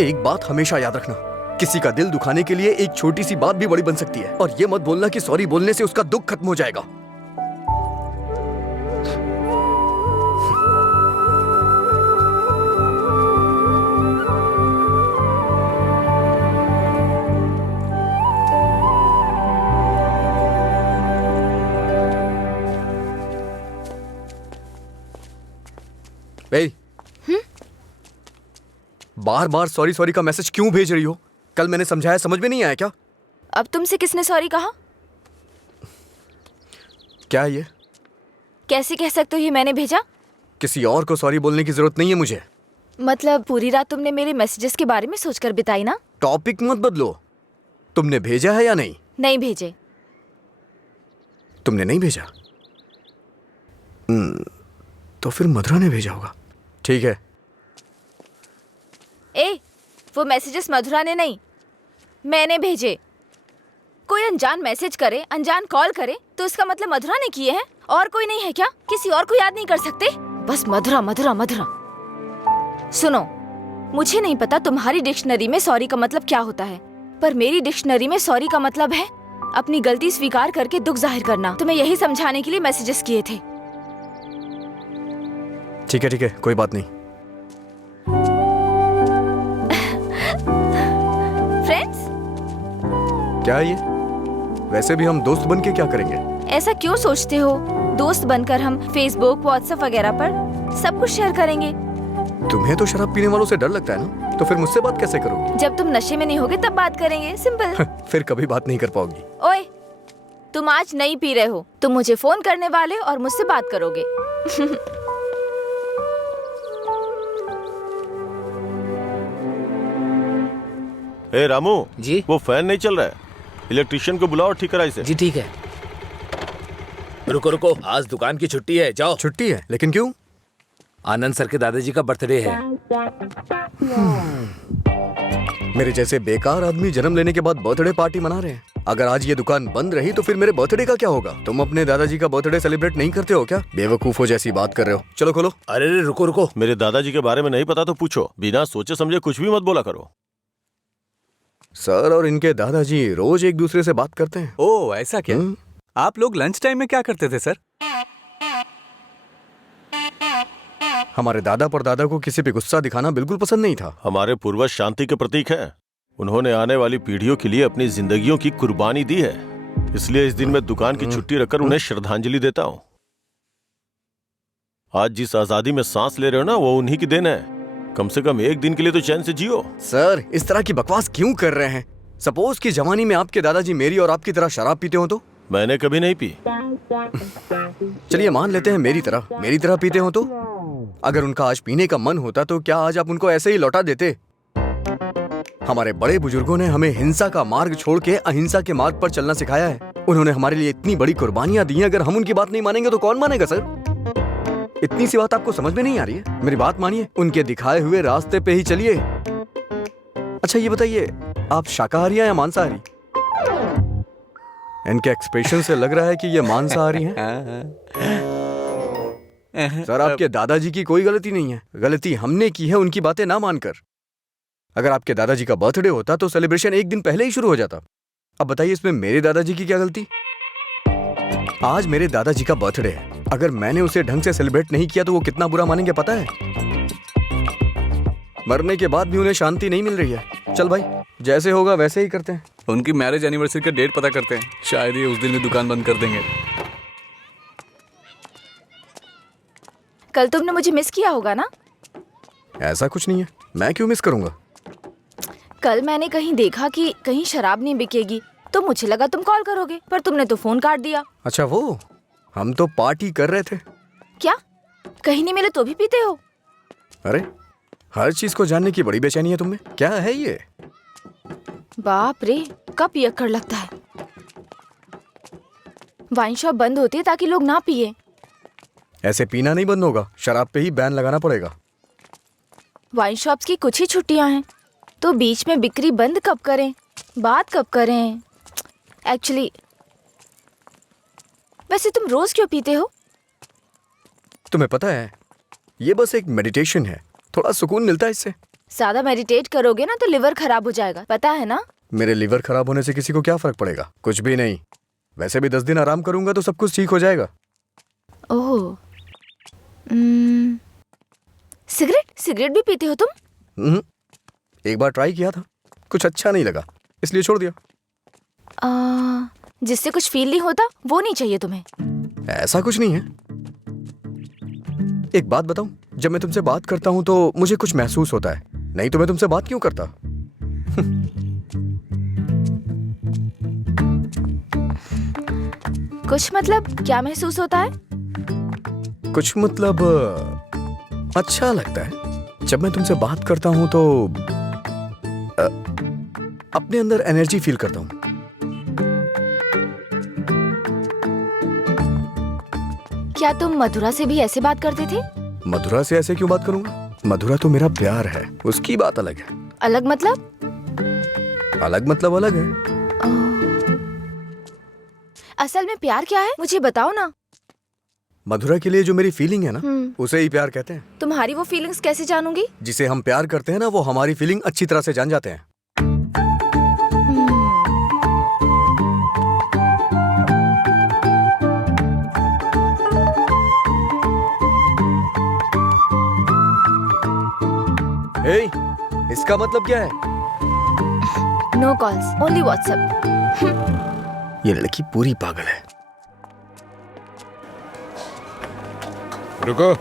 एक बात हमेशा याद रखना, किसी का दिल दुखाने के लिए एक छोटी सी बात भी बड़ी बन सकती है। और ये मत बोलना कि सॉरी बोलने से उसका दुख खत्म हो जाएगा। बार बार सॉरी सॉरी का मैसेज क्यों भेज रही हो? कल मैंने समझाया, समझ में नहीं आया क्या? अब तुमसे किसने सॉरी कहा? क्या ये? कैसे कह सकते हो ये मैंने भेजा? किसी और को सॉरी बोलने की जरूरत नहीं है मुझे। मतलब पूरी रात तुमने मेरे मैसेजेस के बारे में सोचकर बिताई ना? टॉपिक मत बदलो। तुमने भेजा है या नहीं? नहीं भेजे। तुमने नहीं भेजा? तो फिर मधुरा ने भेजा होगा। ठीक है। ए, वो मैसेजेस मधुरा ने नहीं, मैंने भेजे। कोई अनजान मैसेज करे, अनजान कॉल करे तो इसका मतलब मधुरा ने किए हैं? और कोई नहीं है क्या? किसी और को याद नहीं कर सकते? बस मधुरा मधुरा मधुरा। सुनो, मुझे नहीं पता तुम्हारी डिक्शनरी में सॉरी का मतलब क्या होता है, पर मेरी डिक्शनरी में सॉरी का मतलब है अपनी गलती स्वीकार करके दुख जाहिर करना। तुम्हें यही समझाने के लिए मैसेजेस किए थे। ठीक है, कोई बात नहीं। फ्रेंड्स? क्या ये? वैसे भी हम दोस्त बनके क्या करेंगे? ऐसा क्यों सोचते हो? दोस्त बनकर हम फेसबुक, व्हाट्सएप वगैरह पर सब कुछ शेयर करेंगे। तुम्हें तो शराब पीने वालों से डर लगता है ना, तो फिर मुझसे बात कैसे करोगी? जब तुम नशे में नहीं होगे तब बात करेंगे, सिंपल। फिर कभी बात नहीं कर पाओगी। ओए, तुम आज नहीं पी रहे हो, तुम मुझे फोन करने वाले और मुझसे बात करोगे। ए रामू जी? वो फैन नहीं चल रहा है, इलेक्ट्रिशियन को बुलाओ, ठीक करा इसे। जी ठीक है। रुको रुको, आज दुकान की छुट्टी है, जाओ। छुट्टी है? लेकिन क्यों? आनंद सर के दादाजी का बर्थडे है। मेरे जैसे बेकार आदमी जन्म लेने के बाद बर्थडे पार्टी मना रहे हैं। अगर आज ये दुकान बंद रही तो फिर मेरे बर्थडे का क्या होगा? तुम अपने दादाजी का बर्थडे सेलिब्रेट नहीं करते हो क्या? बेवकूफों जैसी बात कर रहे हो। चलो खोलो। अरे रुको रुको, मेरे दादाजी के बारे में नहीं पता तो पूछो, बिना सोचे समझे कुछ भी मत बोला करो। सर और इनके दादाजी रोज एक दूसरे से बात करते हैं। ओह ऐसा क्या? आप लोग लंच टाइम में क्या करते थे सर? हमारे दादा परदादा को किसी पे गुस्सा दिखाना बिल्कुल पसंद नहीं था। हमारे पूर्वज शांति के प्रतीक हैं। उन्होंने आने वाली पीढ़ियों के लिए अपनी जिंदगियों की कुर्बानी दी है, इसलिए इस दिन मैं दुकान की छुट्टी रखकर उन्हें श्रद्धांजलि देता हूँ। आज जिस आजादी में सांस ले रहे हो ना, वो उन्हीं की देन है। कम से कम एक दिन के लिए तो चैन से जियो। सर, इस तरह की बकवास क्यों कर रहे हैं? सपोज कि जवानी में आपके दादाजी मेरी और आपकी तरह शराब पीते हो तो? मैंने कभी नहीं पी। चलिए मान लेते हैं मेरी तरह पीते हो तो? अगर उनका आज पीने का मन होता तो क्या आज आप उनको ऐसे ही लौटा देते? हमारे बड़े बुजुर्गों ने हमें हिंसा का मार्ग छोड़ के अहिंसा के मार्ग पर चलना सिखाया है। उन्होंने हमारे लिए इतनी बड़ी कुर्बानियां दी हैं, अगर हम उनकी बात नहीं मानेंगे तो कौन मानेगा सर? इतनी सी बात आपको समझ में नहीं आ रही है? मेरी बात मानिए, उनके दिखाए हुए रास्ते पे ही चलिए। अच्छा ये बताइए, आप शाकाहारी हैं या मांसाहारी? इनके एक्सप्रेशन से लग रहा है कि ये मांसाहारी हैं। सर, आपके दादाजी की कोई गलती नहीं है, गलती हमने की है उनकी बातें ना मानकर। अगर आपके दादाजी का बर्थडे होता तो सेलिब्रेशन एक दिन पहले ही शुरू हो जाता। अब बताइए इसमें मेरे दादाजी की क्या गलती? आज मेरे दादाजी का बर्थडे है, अगर मैंने उसे ढंग से सेलिब्रेट नहीं किया तो वो कितना बुरा मानेंगे पता है? मरने के बाद भी उन्हें शांति नहीं मिल रही है। चल भाई, जैसे होगा वैसे ही करते हैं। उनकी मैरिज एनिवर्सरी का डेट पता करते हैं, शायद ये उस दिन भी दुकान बंद कर देंगे। कल तुमने मुझे मिस किया होगा ना? ऐसा कुछ नहीं है, मैं क्यों मिस करूंगा? कल मैंने कहीं देखा कि कहीं शराब नहीं बिकेगी, तो मुझे लगा तुम कॉल करोगे, पर तुमने तो फोन काट दिया। अच्छा, वो हम तो पार्टी कर रहे थे। क्या कहीं नहीं मिले तो भी पीते हो? अरे, हर चीज को जानने की बड़ी बेचैनी है तुम्हें। क्या है ये? बाप रे, कब पियक्कड़ लगता है। वाइन शॉप बंद होती है ताकि लोग ना पिए। ऐसे पीना नहीं बंद होगा, शराब पे ही बैन लगाना पड़ेगा। वाइन शॉप्स की कुछ ही छुट्टियां हैं, तो बीच में बिक्री बंद कब करें, बात कब करें? एक्चुअली वैसे तुम रोज क्यों पीते हो? तुम्हें पता है, ये बस एक मेडिटेशन है, थोड़ा सुकून मिलता है इससे। ज्यादा मेडिटेट करोगे ना तो लिवर खराब हो जाएगा, पता है ना? मेरे लिवर खराब होने से किसी को क्या फर्क पड़ेगा? कुछ भी नहीं। वैसे भी 10 दिन आराम करूंगा तो सब कुछ ठीक हो जाएगा। ओह, सिगरेट भी पीते हो तुम? एक बार ट्राई किया था, कुछ अच्छा नहीं लगा, इसलिए छोड़ दिया। जिससे कुछ फील नहीं होता वो नहीं चाहिए तुम्हें? ऐसा कुछ नहीं है। एक बात बताऊं, जब मैं तुमसे बात करता हूं तो मुझे कुछ महसूस होता है, नहीं तो मैं तुमसे बात क्यों करता? कुछ मतलब क्या महसूस होता है? कुछ मतलब अच्छा लगता है। जब मैं तुमसे बात करता हूं तो अपने अंदर एनर्जी फील करता हूं। क्या तुम मधुरा से भी ऐसे बात करते थे? मधुरा से ऐसे क्यों बात करूंगा? मधुरा तो मेरा प्यार है, उसकी बात अलग है। अलग मतलब? अलग मतलब अलग है। असल में प्यार क्या है मुझे बताओ ना। मधुरा के लिए जो मेरी फीलिंग है ना, उसे ही प्यार कहते हैं। तुम्हारी वो फीलिंग्स कैसे जानूंगी? जिसे हम प्यार करते हैं ना, वो हमारी फीलिंग अच्छी तरह से जान जाते हैं। हे, इसका मतलब क्या है? No calls, only WhatsApp. ये लड़की पूरी पागल है। रुको,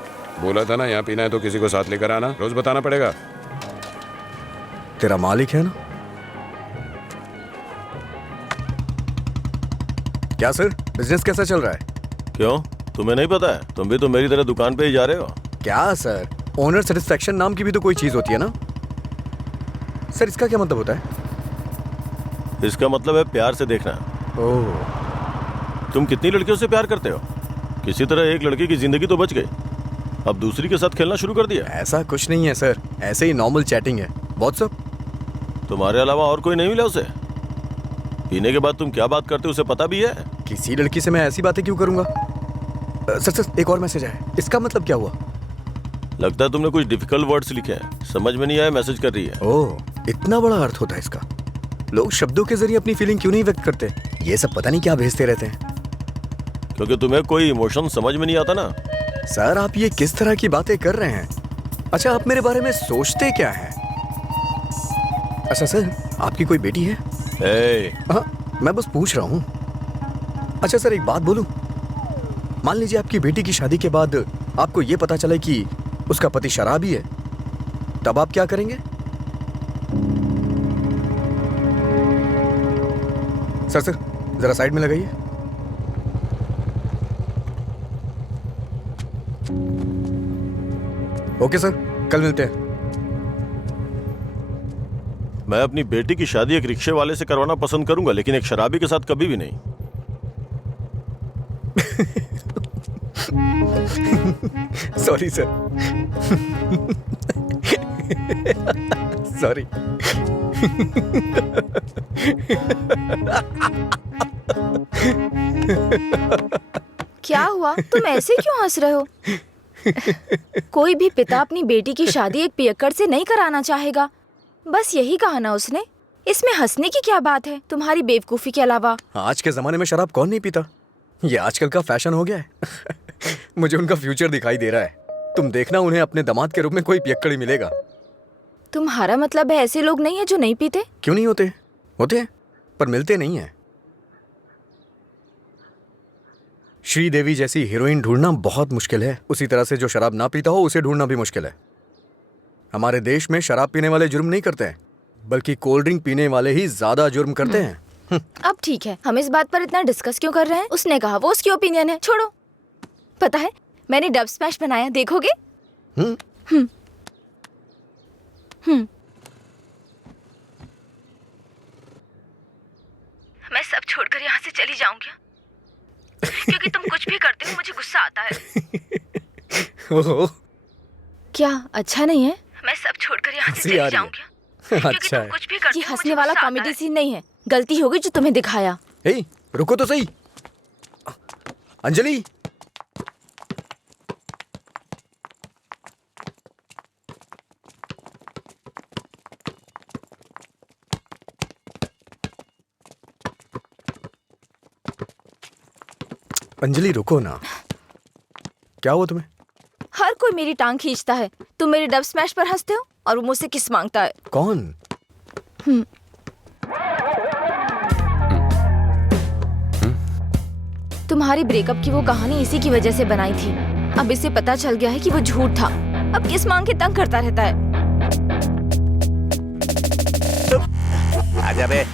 बोला था ना यहाँ पीना है तो किसी को साथ लेकर आना, रोज बताना पड़ेगा। तेरा मालिक है ना? क्या सर, बिजनेस कैसा चल रहा है? क्यों, तुम्हें नहीं पता है? तुम भी तो मेरी तरह दुकान पे ही जा रहे हो। क्या सर, ओनर सेटिस्फैक्शन नाम की भी तो कोई चीज होती है ना सर। इसका क्या मतलब होता है? इसका मतलब है प्यार से देखना। ओह, तुम कितनी लड़कियों से प्यार करते हो? किसी तरह एक लड़की की जिंदगी तो बच गई, अब दूसरी के साथ खेलना शुरू कर दिया। ऐसा कुछ नहीं है सर, ऐसे ही नॉर्मल चैटिंग है। व्हाट्सएप। तुम्हारे अलावा और कोई नहीं मिला उसे? पीने के बाद तुम क्या बात करते हो उसे पता भी है? किसी लड़की से मैं ऐसी बातें क्यों करूंगा? सर, एक और मैसेज आया, इसका मतलब क्या हुआ? लगता है तुमने कुछ डिफिकल्ट वर्ड्स लिखे हैं, समझ में नहीं आया, मैसेज कर रही है। ओह, इतना बड़ा अर्थ होता है इसका। लोग शब्दों के जरिए अपनी फीलिंग क्यों नहीं व्यक्त करते? ये सब पता नहीं क्या भेजते रहते हैं। क्योंकि तुम्हें कोई इमोशन समझ में नहीं आता ना। सर, आप ये किस तरह की बातें कर रहे हैं? अच्छा, आप मेरे बारे में सोचते क्या हैं? अच्छा सर, आपकी कोई बेटी है? हाँ, मैं बस पूछ रहा हूँ। अच्छा सर, एक बात बोलूं? मान लीजिए आपकी बेटी की शादी के बाद आपको ये पता चले कि उसका पति शराबी है, तब आप क्या करेंगे? सर, जरा साइड में लगाइए। ओके सर, कल मिलते हैं। मैं अपनी बेटी की शादी एक रिक्शे वाले से करवाना पसंद करूंगा, लेकिन एक शराबी के साथ कभी भी नहीं। Sorry sir. सॉरी। क्या हुआ? तुम ऐसे क्यों हंस रहे हो? कोई भी पिता अपनी बेटी की शादी एक पियक्कड़ से नहीं कराना चाहेगा। बस यही कहा ना उसने। इसमें हंसने की क्या बात है तुम्हारी बेवकूफी के अलावा? आज के जमाने में शराब कौन नहीं पीता? ये आजकल का फैशन हो गया है। मुझे उनका फ्यूचर दिखाई दे रहा है। तुम देखना, उन्हें अपने दामाद के रूप में कोई पियक्कड़ ही मिलेगा। तुम्हारा मतलब है ऐसे लोग नहीं है जो नहीं पीते? क्यों नहीं होते? होते हैं, पर मिलते नहीं हैं। श्रीदेवी जैसी हीरोइन ढूंढना बहुत मुश्किल है। उसी तरह से जो शराब ना पीता हो उसे ढूंढना भी मुश्किल है। हमारे देश में शराब पीने वाले जुर्म नहीं करते हैं, बल्कि कोल्ड ड्रिंक पीने वाले ही ज्यादा जुर्म करते हैं। अब ठीक है, हम इस बात पर इतना डिस्कस क्यों कर रहे हैं? उसने कहा, वो उसकी ओपिनियन है, छोड़ो। पता है मैंने डब स्मैश बनाया, देखोगे? मैं सब छोड़कर यहाँ से चली जाऊंगी क्योंकि तुम कुछ भी करते हो मुझे गुस्सा आता है। ओहो, क्या अच्छा नहीं है? मैं सब छोड़कर यहाँ से चली जाऊंगी क्योंकि अच्छा तुम है। कुछ भी करते हो। ये हंसने वाला कॉमेडी सीन नहीं है, गलती होगी जो तुम्हें दिखाया। ए, रुको तो सही। अंजलि, अंजलि रुको ना। क्या हुआ तुम्हें? हर कोई मेरी टांग खींचता है। तुम मेरे डब स्मैश पर हंसते हो और वो मुझसे किस मांगता है। कौन? तुम्हारी ब्रेकअप की वो कहानी इसी की वजह से बनाई थी। अब इसे पता चल गया है कि वो झूठ था। अब किस मांग के तंग करता रहता है। आजा बे।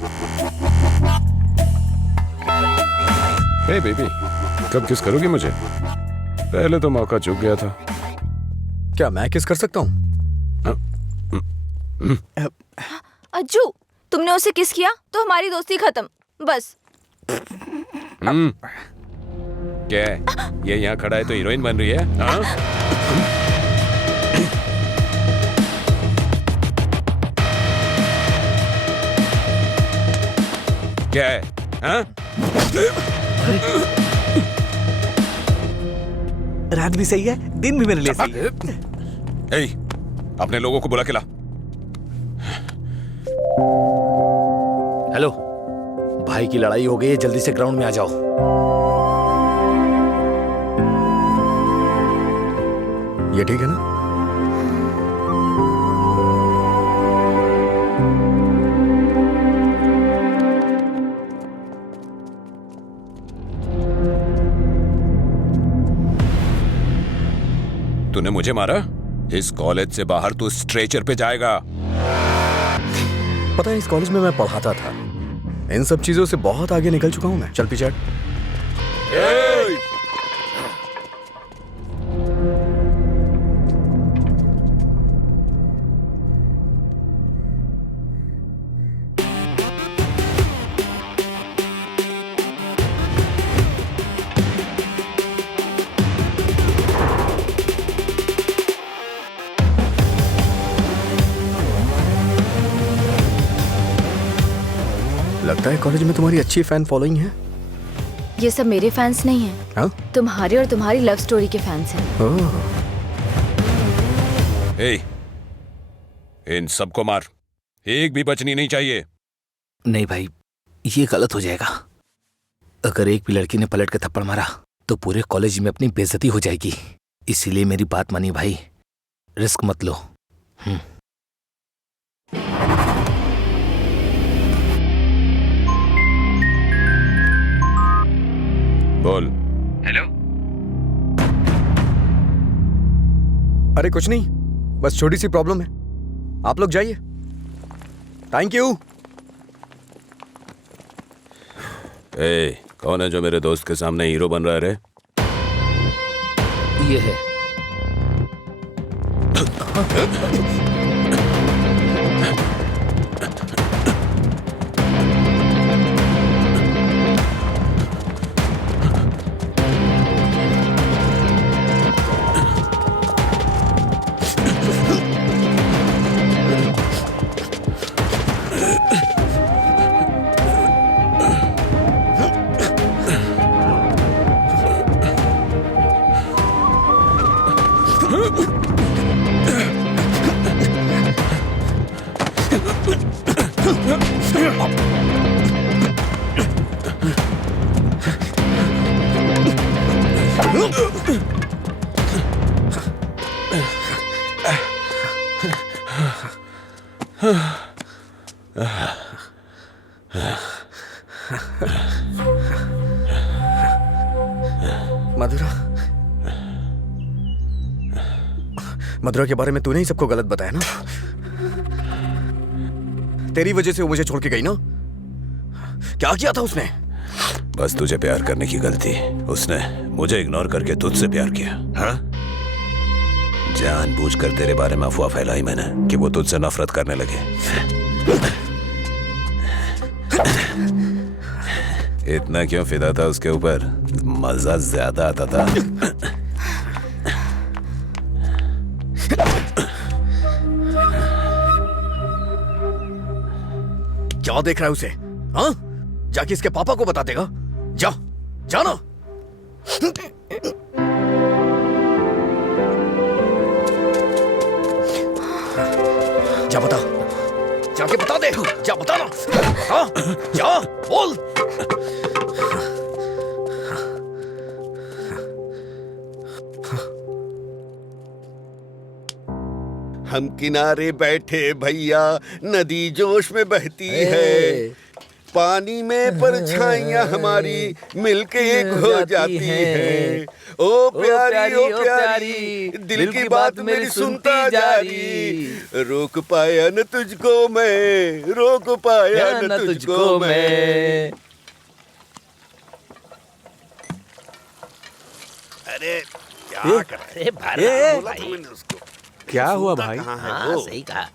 हे बेबी, कब किस करोगी मुझे? पहले तो मौका चूक गया था। क्या मैं किस कर सकता हूँ? अज्जू, तुमने उसे किस किया तो हमारी दोस्ती खत्म, बस। क्या है? ये यहाँ खड़ा है तो हीरोइन बन रही है? हाँ? क्या है? हाँ? रात भी सही है, दिन भी मेरे लिए सही है। ए, अपने लोगों को बुला के ला। हेलो, भाई की लड़ाई हो गई है, जल्दी से ग्राउंड में आ जाओ। ये ठीक है ना? तूने मुझे मारा? इस कॉलेज से बाहर तू स्ट्रेचर पे जाएगा। पता है, इस कॉलेज में मैं पढ़ाता था। इन सब चीजों से बहुत आगे निकल चुका हूं मैं। चल पीछे हट। लगता है कॉलेज में तुम्हारी अच्छी फैन फॉलोइंग है। ये सब मेरे फैंस नहीं हैं। हाँ? तुम्हारी और तुम्हारी लव स्टोरी के फैंस हैं। ए, इन सबको मार, एक भी बचनी नहीं चाहिए। नहीं भाई, ये गलत हो जाएगा। अगर एक भी लड़की ने पलट के थप्पड़ मारा तो पूरे कॉलेज में अपनी बेइज्जती हो जाएगी। इसीलिए मेरी बात मानिए भाई, रिस्क मत लो। बोल। हेलो। अरे कुछ नहीं, बस छोटी सी प्रॉब्लम है। आप लोग जाइए। Thank you. ए, कौन है जो मेरे दोस्त के सामने हीरो बन रहा है रे? ये है। मधुरा, मधुरा के बारे में तूने ही सबको गलत बताया ना? तेरी वजह से वो मुझे छोड़ के गई ना? क्या किया था उसने? बस तुझे प्यार करने की गलती। उसने मुझे इग्नोर करके तुझसे प्यार किया। हाँ, जानबूझकर तेरे बारे में अफवाह फैलाई मैंने कि वो तुझसे नफरत करने लगे। इतना क्यों फिदा था उसके ऊपर? मजा ज्यादा आता था। क्या देख रहा है उसे? हाँ, जाके इसके पापा को बता देगा। जा, जाना। जा बता, जाके बता दे। जा बताना। हाँ, जा बोल। हम किनारे बैठे भैया, नदी जोश में बहती है, पानी में परछाइयां हमारी मिलके एक हो जाती है। ओ प्यारी ओ प्यारी, दिल की बात मेरी सुनता जारी, रोक पाया न तुझको मैं, रोक पाया न तुझको मैं। अरे क्या कर रहे हैं? बोला था मैंने उसको। क्या हुआ भाई? हाँ, सही कहा।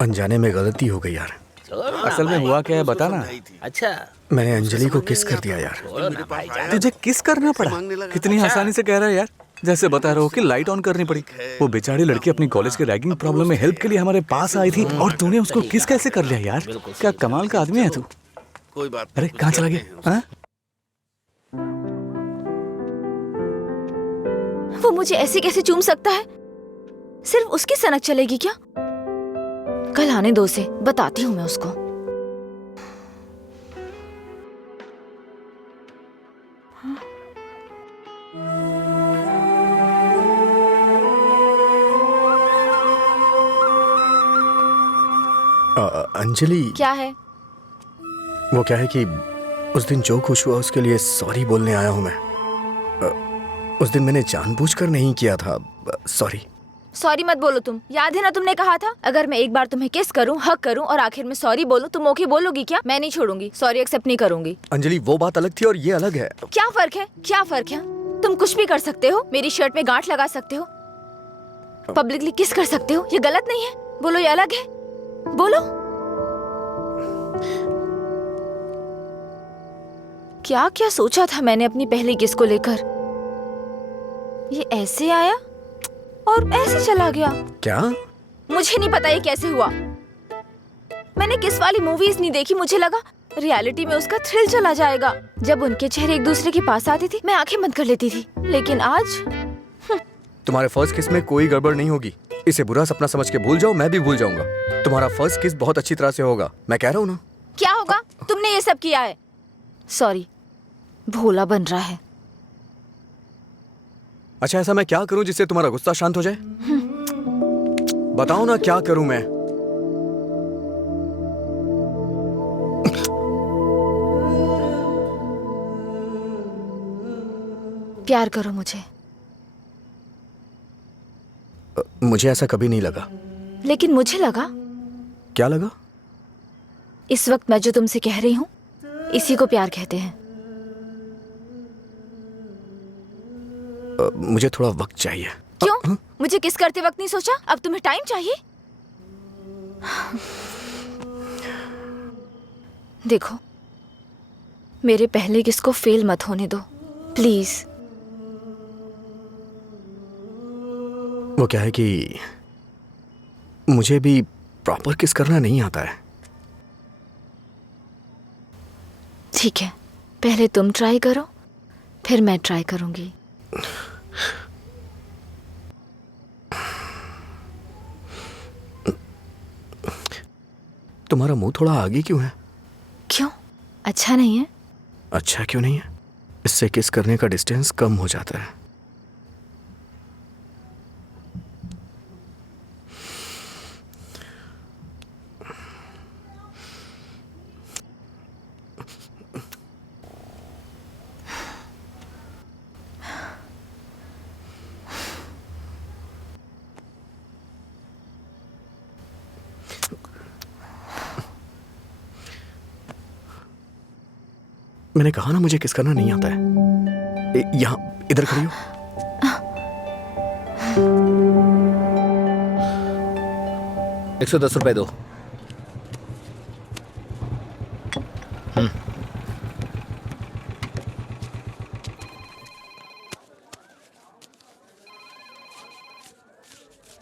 अनजाने में गलती हो गई यार। असल में हुआ क्या है बताना। अच्छा, मैंने अंजलि को किस कर दिया यार। तुझे किस करना पड़ा? कितनी आसानी से कह रहा है यार, जैसे बता रहे हो कि लाइट ऑन करनी पड़ी। वो बेचारी लड़की अपनी कॉलेज के रैगिंग प्रॉब्लम में हेल्प के लिए हमारे पास आई थी और तूने उसको किस कैसे कर लिया यार? क्या कमाल का आदमी है तू। कोई बात। अरे कहाँ चला गया? हाँ? वो मुझे ऐसे कैसे चूम सकता है? सिर्फ उसकी सनक चलेगी क्या? कल आने दो उसे, बताती हूँ मैं उसको। अंजलि, क्या है? वो क्या है कि उस दिन जो कुछ हुआ उसके लिए सॉरी बोलने आया हूँ मैं। उस दिन मैंने जानबूझकर नहीं किया था। सॉरी। सॉरी मत बोलो तुम। याद है ना तुमने कहा था अगर मैं एक बार तुम्हें किस करूं, हक करूं और आखिर में सॉरी बोलूं, तुम ओके बोलोगी क्या? मैं नहीं छोड़ूंगी, सॉरी एक्सेप्ट नहीं करूंगी। अंजलि, वो बात अलग थी और ये अलग है। क्या फर्क है? क्या फर्क है? तुम कुछ भी कर सकते हो, मेरी शर्ट में गांठ लगा सकते हो, पब्लिकली किस कर सकते हो, ये गलत नहीं है। बोलो ये अलग है, बोलो। क्या क्या सोचा था मैंने अपनी पहली किस को लेकर। ये ऐसे आया और ऐसे चला गया। क्या? मुझे नहीं पता ये कैसे हुआ। मैंने किस वाली मूवीज नहीं देखी, मुझे लगा रियलिटी में उसका थ्रिल चला जाएगा। जब उनके चेहरे एक दूसरे के पास आते थे मैं आंखें बंद कर लेती थी, लेकिन आज तुम्हारे फर्स्ट किस में कोई गड़बड़ नहीं होगी। इसे बुरा सपना समझ के भूल जाओ, मैं भी भूल जाऊंगा। तुम्हारा फर्स्ट किस बहुत अच्छी तरह से होगा, मैं कह रहा हूँ ना। क्या होगा? तुमने ये सब किया है। सॉरी, भोला बन रहा है। अच्छा, ऐसा मैं क्या करूं जिससे तुम्हारा गुस्सा शांत हो जाए? बताओ ना क्या करूं मैं? प्यार करो मुझे। मुझे ऐसा कभी नहीं लगा। लेकिन मुझे लगा। क्या लगा? इस वक्त मैं जो तुमसे कह रही हूँ इसी को प्यार कहते हैं। मुझे थोड़ा वक्त चाहिए। क्यों? मुझे किस करते वक्त नहीं सोचा? अब तुम्हें टाइम चाहिए? देखो, मेरे पहले किस को फेल मत होने दो प्लीज। वो क्या है कि मुझे भी प्रॉपर किस करना नहीं आता है। ठीक है, पहले तुम ट्राई करो, फिर मैं ट्राई करूंगी। तुम्हारा मुंह थोड़ा आगे क्यों है? क्यों? अच्छा नहीं है? अच्छा क्यों नहीं है? इससे किस करने का डिस्टेंस कम हो जाता है। मैंने कहा ना मुझे किस करना नहीं आता है। यहाँ इधर खड़ी हो। 110 रुपए दो।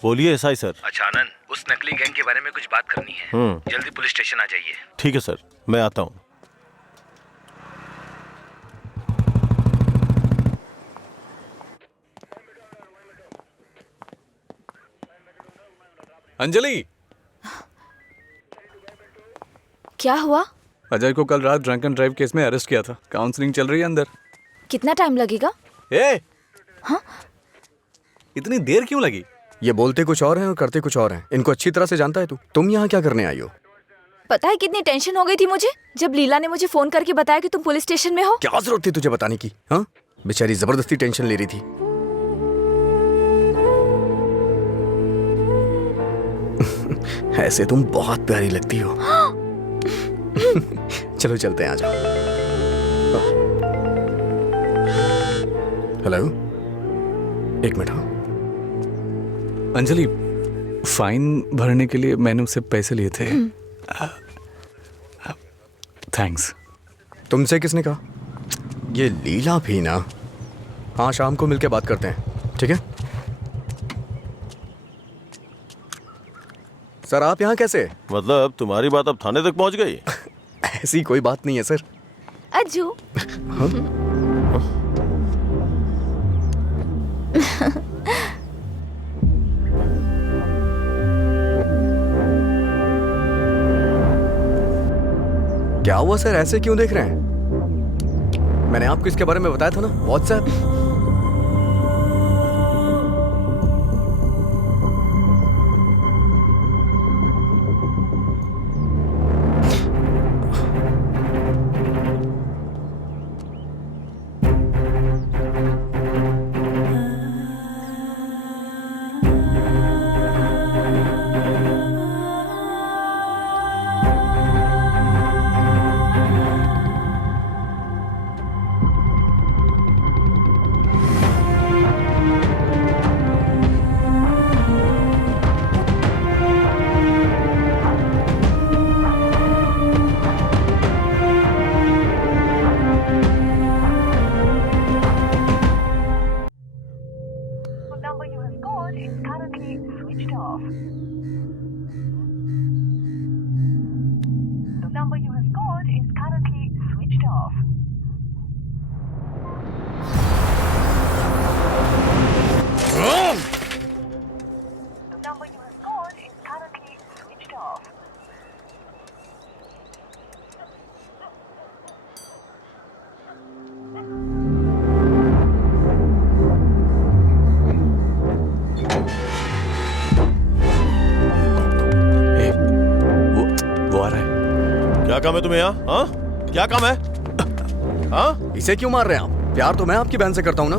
बोलिए एसआई सर। अच्छा आनंद, उस नकली गैंग के बारे में कुछ बात करनी है। जल्दी पुलिस स्टेशन आ जाइए। ठीक है सर, मैं आता हूँ। अंजलि, क्या हुआ? अजय को कल रात ड्रंक एंड ड्राइव केस में अरेस्ट किया था। काउंसलिंग चल रही है अंदर। कितना टाइम लगेगा? ए, हाँ? इतनी देर क्यों लगी? ये बोलते कुछ और हैं और करते कुछ और हैं। इनको अच्छी तरह से जानता है तू। तुम यहाँ क्या करने आई हो? पता है कितनी टेंशन हो गई थी मुझे जब लीला ने मुझे फोन करके बताया कि तुम पुलिस स्टेशन में हो। क्या जरूरत थी तुझे बताने की? हाँ, बेचारी जबरदस्ती टेंशन ले रही थी। ऐसे तुम बहुत प्यारी लगती हो। चलो चलते हैं, आ जाओ। हेलो, एक मिनट। हाँ अंजलि, फाइन भरने के लिए मैंने उससे पैसे लिए थे। थैंक्स। तुमसे किसने कहा? ये लीला भी ना। हाँ, शाम को मिलके बात करते हैं, ठीक है? सर आप यहाँ कैसे? मतलब तुम्हारी बात अब थाने तक पहुंच गई? ऐसी कोई बात नहीं है सर। अज्जू। हाँ? क्या हुआ सर, ऐसे क्यों देख रहे हैं? मैंने आपको इसके बारे में बताया था ना, व्हाट्सएप। क्या काम है तुम्हें यहाँ? हाँ? क्या काम है? हाँ? इसे क्यों मार रहे हैं आप? प्यार तो मैं आपकी बहन से करता हूँ ना।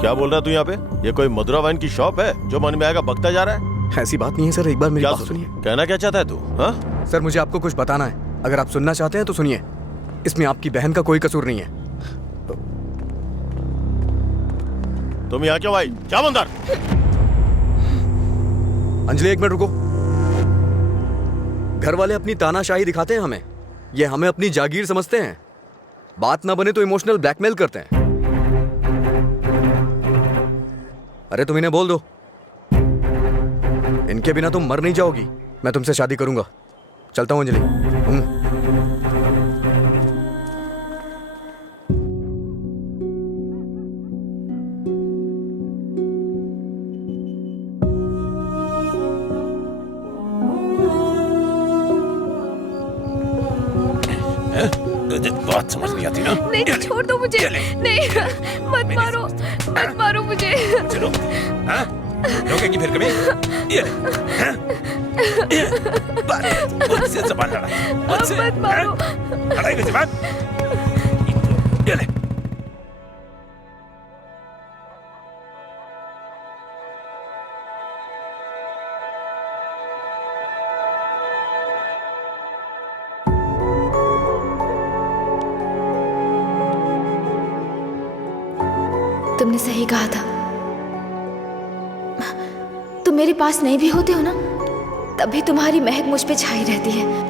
क्या बोल रहा है तू यहाँ पे? ये कोई मधुरा वाइन की शॉप है जो मन में आएगा बकता जा रहा है? ऐसी बात नहीं है सर, एक बार मेरी बात सुनिए। कहना क्या चाहता है तू? हाँ? सर मुझे आपको कुछ बताना है, अगर आप सुनना चाहते हैं तो सुनिए। इसमें आपकी बहन का कोई कसूर नहीं है। तुम यहाँ क्यों आई? क्या बंदर? अंजलि एक मिनट रुको। घर वाले अपनी तानाशाही दिखाते हैं हमें, ये हमें अपनी जागीर समझते हैं। बात ना बने तो इमोशनल ब्लैकमेल करते हैं। अरे तुम इन्हें बोल दो, इनके बिना तुम मर नहीं जाओगी। मैं तुमसे शादी करूंगा। चलता हूं अंजलि। बात समझ नहीं आती ना? नहीं, छोड़ दो मुझे। नहीं, मत मारो, मत मारो मुझे। चलो, हाँ? रोकेगी फिर कभी? ये ले, हाँ? मुझसे ज़बान लड़ा, मुझसे, मत मारो। लड़ाई की ज़बान? ये ले। तुमने सही कहा था। तुम मेरे पास नहीं भी होते हो ना, तब भी तुम्हारी महक मुझ पे छाई रहती है।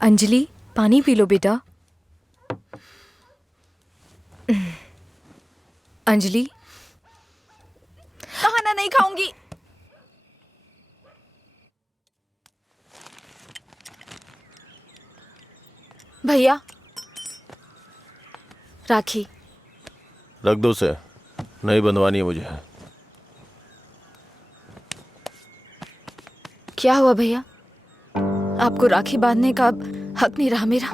अंजलि, पानी पी लो बेटा। अंजलि, खाना नहीं खाऊंगी। भैया, राखी रख दो उसे, नहीं बंधवानी है मुझे। क्या हुआ भैया? आपको राखी बांधने का अब हक नहीं रहा मेरा?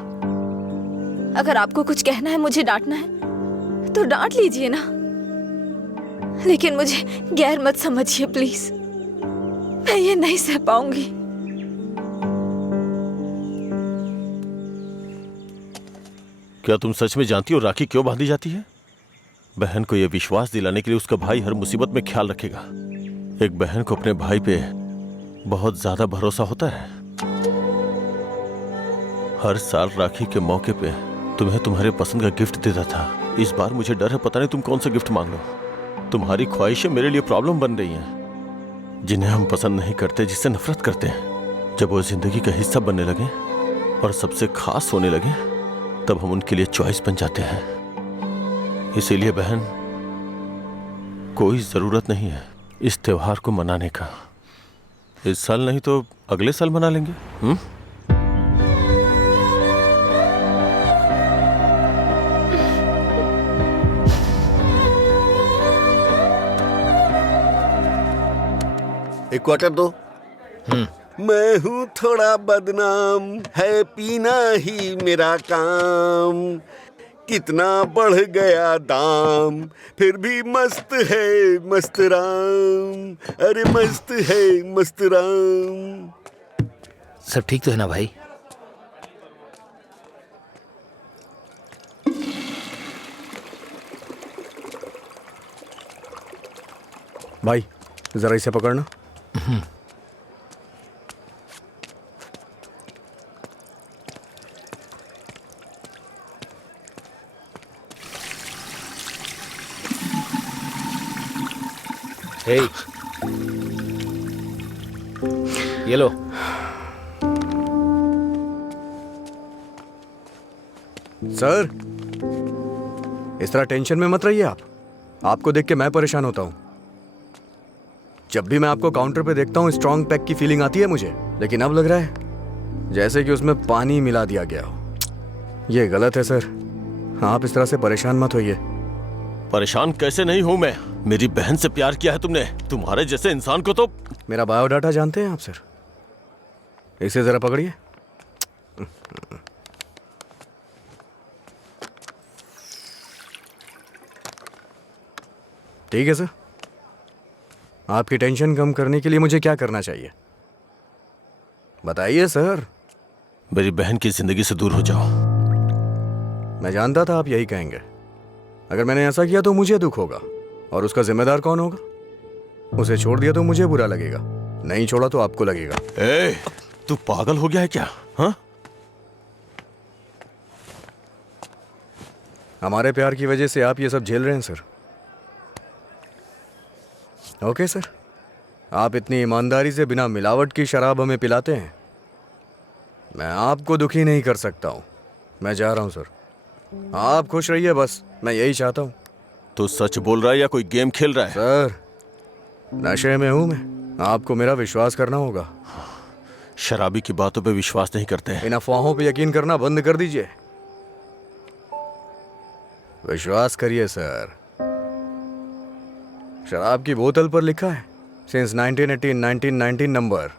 अगर आपको कुछ कहना है, मुझे डांटना है तो डांट लीजिए ना, लेकिन मुझे गैर मत समझिए प्लीज। मैं ये नहीं सह पाऊंगी। क्या तुम सच में जानती हो राखी क्यों बांधी जाती है? बहन को यह विश्वास दिलाने के लिए उसका भाई हर मुसीबत में ख्याल रखेगा। एक बहन को अपने भाई पे बहुत ज्यादा भरोसा होता है। हर साल राखी के मौके पे तुम्हें तुम्हारे पसंद का गिफ्ट देता था। इस बार मुझे डर है, पता नहीं तुम कौन सा गिफ्ट मांग लो। तुम्हारी ख्वाहिशें मेरे लिए प्रॉब्लम बन रही हैं, जिन्हें हम पसंद नहीं करते, जिससे नफरत करते हैं। जब वो जिंदगी का हिस्सा बनने लगे और सबसे खास होने लगे, तब हम उनके लिए चॉइस बन जाते हैं। इसीलिए बहन, कोई जरूरत नहीं है इस त्योहार को मनाने का। इस साल नहीं तो अगले साल मना लेंगे। एक क्वार्टर दो। मैं हूँ थोड़ा बदनाम, है पीना ही मेरा काम। कितना बढ़ गया दाम, फिर भी मस्त है मस्त राम। अरे मस्त है मस्त राम। सब ठीक तो है ना भाई? भाई जरा इसे पकड़ना। हे, ये लो। सर, इस तरह टेंशन में मत रहिए आप। आपको देख के मैं परेशान होता हूं। जब भी मैं आपको काउंटर पे देखता हूँ, स्ट्रॉन्ग पैक की फीलिंग आती है मुझे, लेकिन अब लग रहा है जैसे कि उसमें पानी मिला दिया गया हो। ये गलत है सर, आप इस तरह से परेशान मत होइए। परेशान कैसे नहीं हूं मैं? मेरी बहन से प्यार किया है तुमने। तुम्हारे जैसे इंसान को तो। मेरा बायोडाटा जानते हैं आप सर? इसे जरा पकड़िए। ठीक है सर, आपकी टेंशन कम करने के लिए मुझे क्या करना चाहिए बताइए सर। मेरी बहन की जिंदगी से दूर हो जाओ। मैं जानता था आप यही कहेंगे। अगर मैंने ऐसा किया तो मुझे दुख होगा, और उसका जिम्मेदार कौन होगा? उसे छोड़ दिया तो मुझे बुरा लगेगा, नहीं छोड़ा तो आपको लगेगा। ए, तू पागल हो गया है क्या? हाँ? हमारे प्यार की वजह से आप ये सब झेल रहे हैं सर। ओके सर, आप इतनी ईमानदारी से बिना मिलावट की शराब हमें पिलाते हैं, मैं आपको दुखी नहीं कर सकता हूं। मैं जा रहा हूं सर, आप खुश रहिए बस, मैं यही चाहता हूं। तो सच बोल रहा है या कोई गेम खेल रहा है? सर, नशे में हूं मैं, आपको मेरा विश्वास करना होगा। शराबी की बातों पे विश्वास नहीं करते। इन अफवाहों पे यकीन करना बंद कर दीजिए, विश्वास करिए सर। शराब की बोतल पर लिखा है सिंस 1918 नंबर,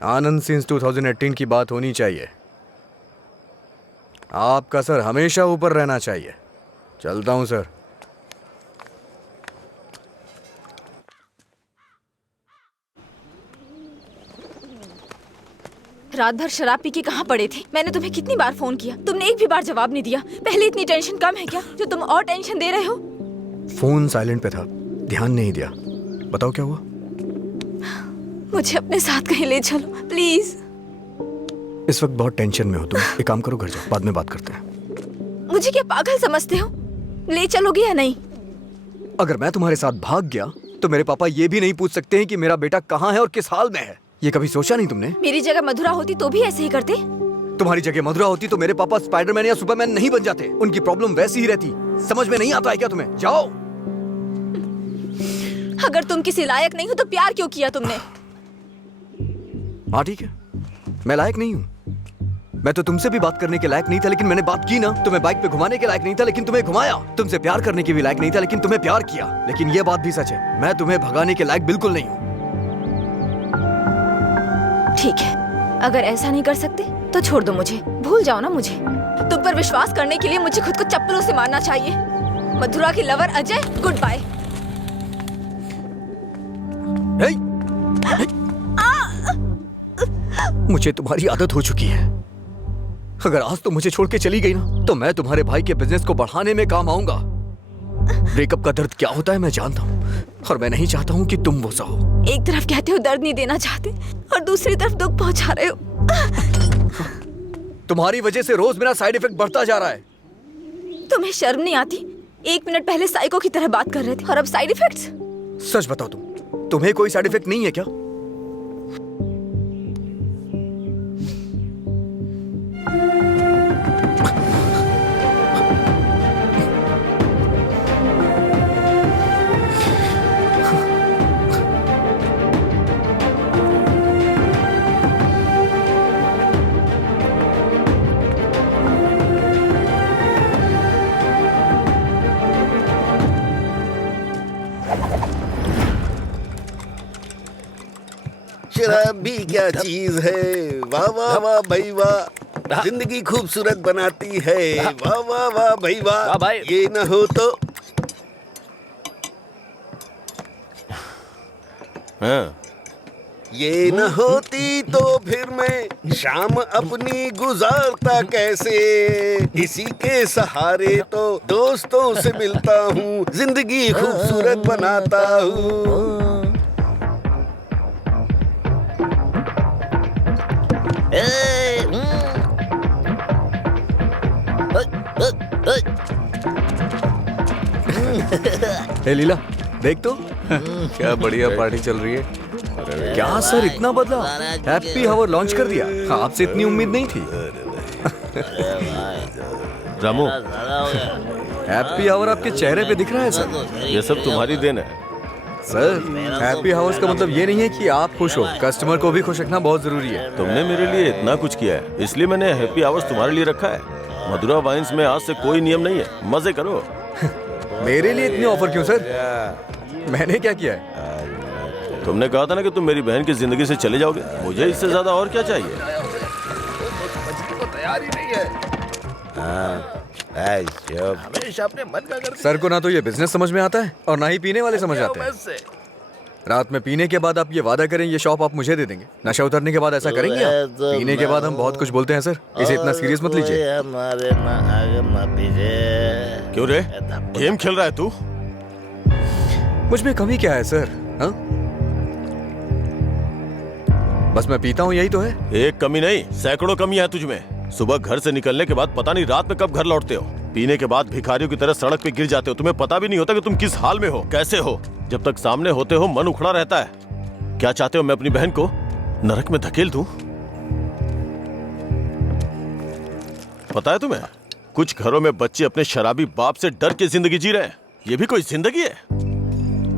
आनंद सिंस 2018 की बात होनी चाहिए। आपका सर हमेशा ऊपर रहना चाहिए। चलता हूं सर। रात भर शराब पी के कहाँ पड़े थे? मैंने तुम्हें कितनी बार फोन किया, तुमने एक भी बार जवाब नहीं दिया। पहले इतनी टेंशन कम है क्या जो तुम और टेंशन दे रहे हो? फोन साइलेंट पे था, ध्यान नहीं दिया। बताओ क्या हुआ? मुझे अपने साथ कहीं ले चलो प्लीज। इस वक्त बहुत टेंशन में हो तुम। एक काम करो, घर जाओ, बाद में बात करते हैं। मुझे क्या पागल समझते हो? ले चलोगे या नहीं? अगर मैं तुम्हारे साथ भाग गया तो मेरे पापा ये भी नहीं पूछ सकते हैं कि मेरा बेटा कहाँ है और किस हाल में है। ये कभी सोचा नहीं तुमने? मेरी जगह मधुरा होती तो भी ऐसे ही करते। तुम्हारी जगह मधुरा होती तो मेरे पापा स्पाइडरमैन या सुपरमैन नहीं बन जाते। उनकी प्रॉब्लम वैसी ही रहती। समझ में नहीं आता है क्या तुम्हें? जाओ। अगर तुम किसी लायक नहीं हो तो प्यार क्यों किया तुमने? हाँ ठीक है, मैं लायक नहीं हूँ। मैं तो तुमसे भी बात करने के लायक नहीं था, लेकिन मैंने बात की ना। तुम्हें बाइक पे घुमाने के लायक नहीं था, लेकिन तुम्हें घुमाया। तुमसे प्यार करने के भी लायक नहीं था, लेकिन तुम्हें प्यार किया। लेकिन ये बात भी सच है, मैं तुम्हें भगाने के लायक बिल्कुल नहीं हूँ। ठीक है, अगर ऐसा नहीं कर सकते तो छोड़ दो मुझे, भूल जाओ ना मुझे। तुम पर विश्वास करने के लिए मुझे खुद को चप्पलों से मारना चाहिए। मधुरा की लवर अजय, गुड बाय। मुझे तुम्हारी आदत हो चुकी है। अगर आज तुम मुझे छोड़ के चली गई ना तो मैं तुम्हारे भाई के बिजनेस को बढ़ाने में काम आऊंगा। ब्रेकअप का दर्द क्या होता है मैं जानता हूँ, और मैं नहीं चाहता हूँ कि तुम वो सहो। एक तरफ कहते हो दर्द नहीं देना चाहते और दूसरी तरफ दुख पहुंचा रहे हो। तुम्हारी वजह से रोज मेरा साइड इफेक्ट बढ़ता जा रहा है। तुम्हें शर्म नहीं आती? 1 मिनट पहले साइको की तरह बात कर रहे थे और अब साइड इफेक्ट्स। सच बताओ, तुम्हें कोई साइड इफेक्ट नहीं है क्या? शराब भी क्या चीज है। वाह वाह वाह भाई वाह, जिंदगी खूबसूरत बनाती है। वाह वाह वाह भाई वाह, ये न हो तो। ये न होती तो फिर मैं शाम अपनी गुजारता कैसे। इसी के सहारे तो दोस्तों से मिलता हूँ, जिंदगी खूबसूरत बनाता हूँ। ए लीला, देख तो क्या बढ़िया पार्टी चल रही है। क्या सर इतना बदला? हैप्पी हावर लॉन्च कर दिया। आपसे इतनी उम्मीद नहीं थी। रामू, हैप्पी हावर आपके चेहरे पे दिख रहा है सर। ये सब तुम्हारी देन है सर। हैप्पी हावर्स का मतलब ये नहीं है कि आप खुश हो, कस्टमर को भी खुश रखना बहुत जरूरी है। तुमने मेरे लिए इतना कुछ किया है, इसलिए मैंने हैप्पी आवर्स तुम्हारे लिए रखा है। मधुरा वाइन्स में आज से कोई नियम नहीं है, मजे करो। मेरे लिए इतने ऑफर क्यों सर? मैंने क्या किया है? तुमने कहा था ना कि तुम मेरी बहन की जिंदगी से चले जाओगे। मुझे इससे ज्यादा और क्या चाहिए? तैयार ही नहीं है। हमेशा अपने मन का करते। सर को ना तो ये बिजनेस समझ में आता है और ना ही पीने वाले समझ आते हैं। रात में पीने के बाद आप ये वादा करें ये शॉप आप मुझे दे देंगे। नशा उतरने के बाद ऐसा करेंगे आप? पीने के बाद हम बहुत कुछ बोलते हैं सर, इसे इतना सीरियस मत लीजिए। क्यों रे, गेम खेल रहा है तू? मुझ में कमी क्या है सर? हाँ, बस मैं पीता हूँ, यही तो है। एक कमी नहीं, सैकड़ों कमी है तुझमें। सुबह घर से निकलने के बाद पता नहीं रात में कब घर लौटते हो। पीने के बाद भिखारियों की तरह सड़क पे गिर जाते हो। तुम्हें पता भी नहीं होता कि तुम किस हाल में हो, कैसे हो। जब तक सामने होते हो मन उखड़ा रहता है। क्या चाहते हो मैं अपनी बहन को नरक में धकेल दूं? पता है तुम्हें, कुछ घरों में बच्चे अपने शराबी बाप से डर के जिंदगी जी रहे हैं। ये भी कोई जिंदगी है?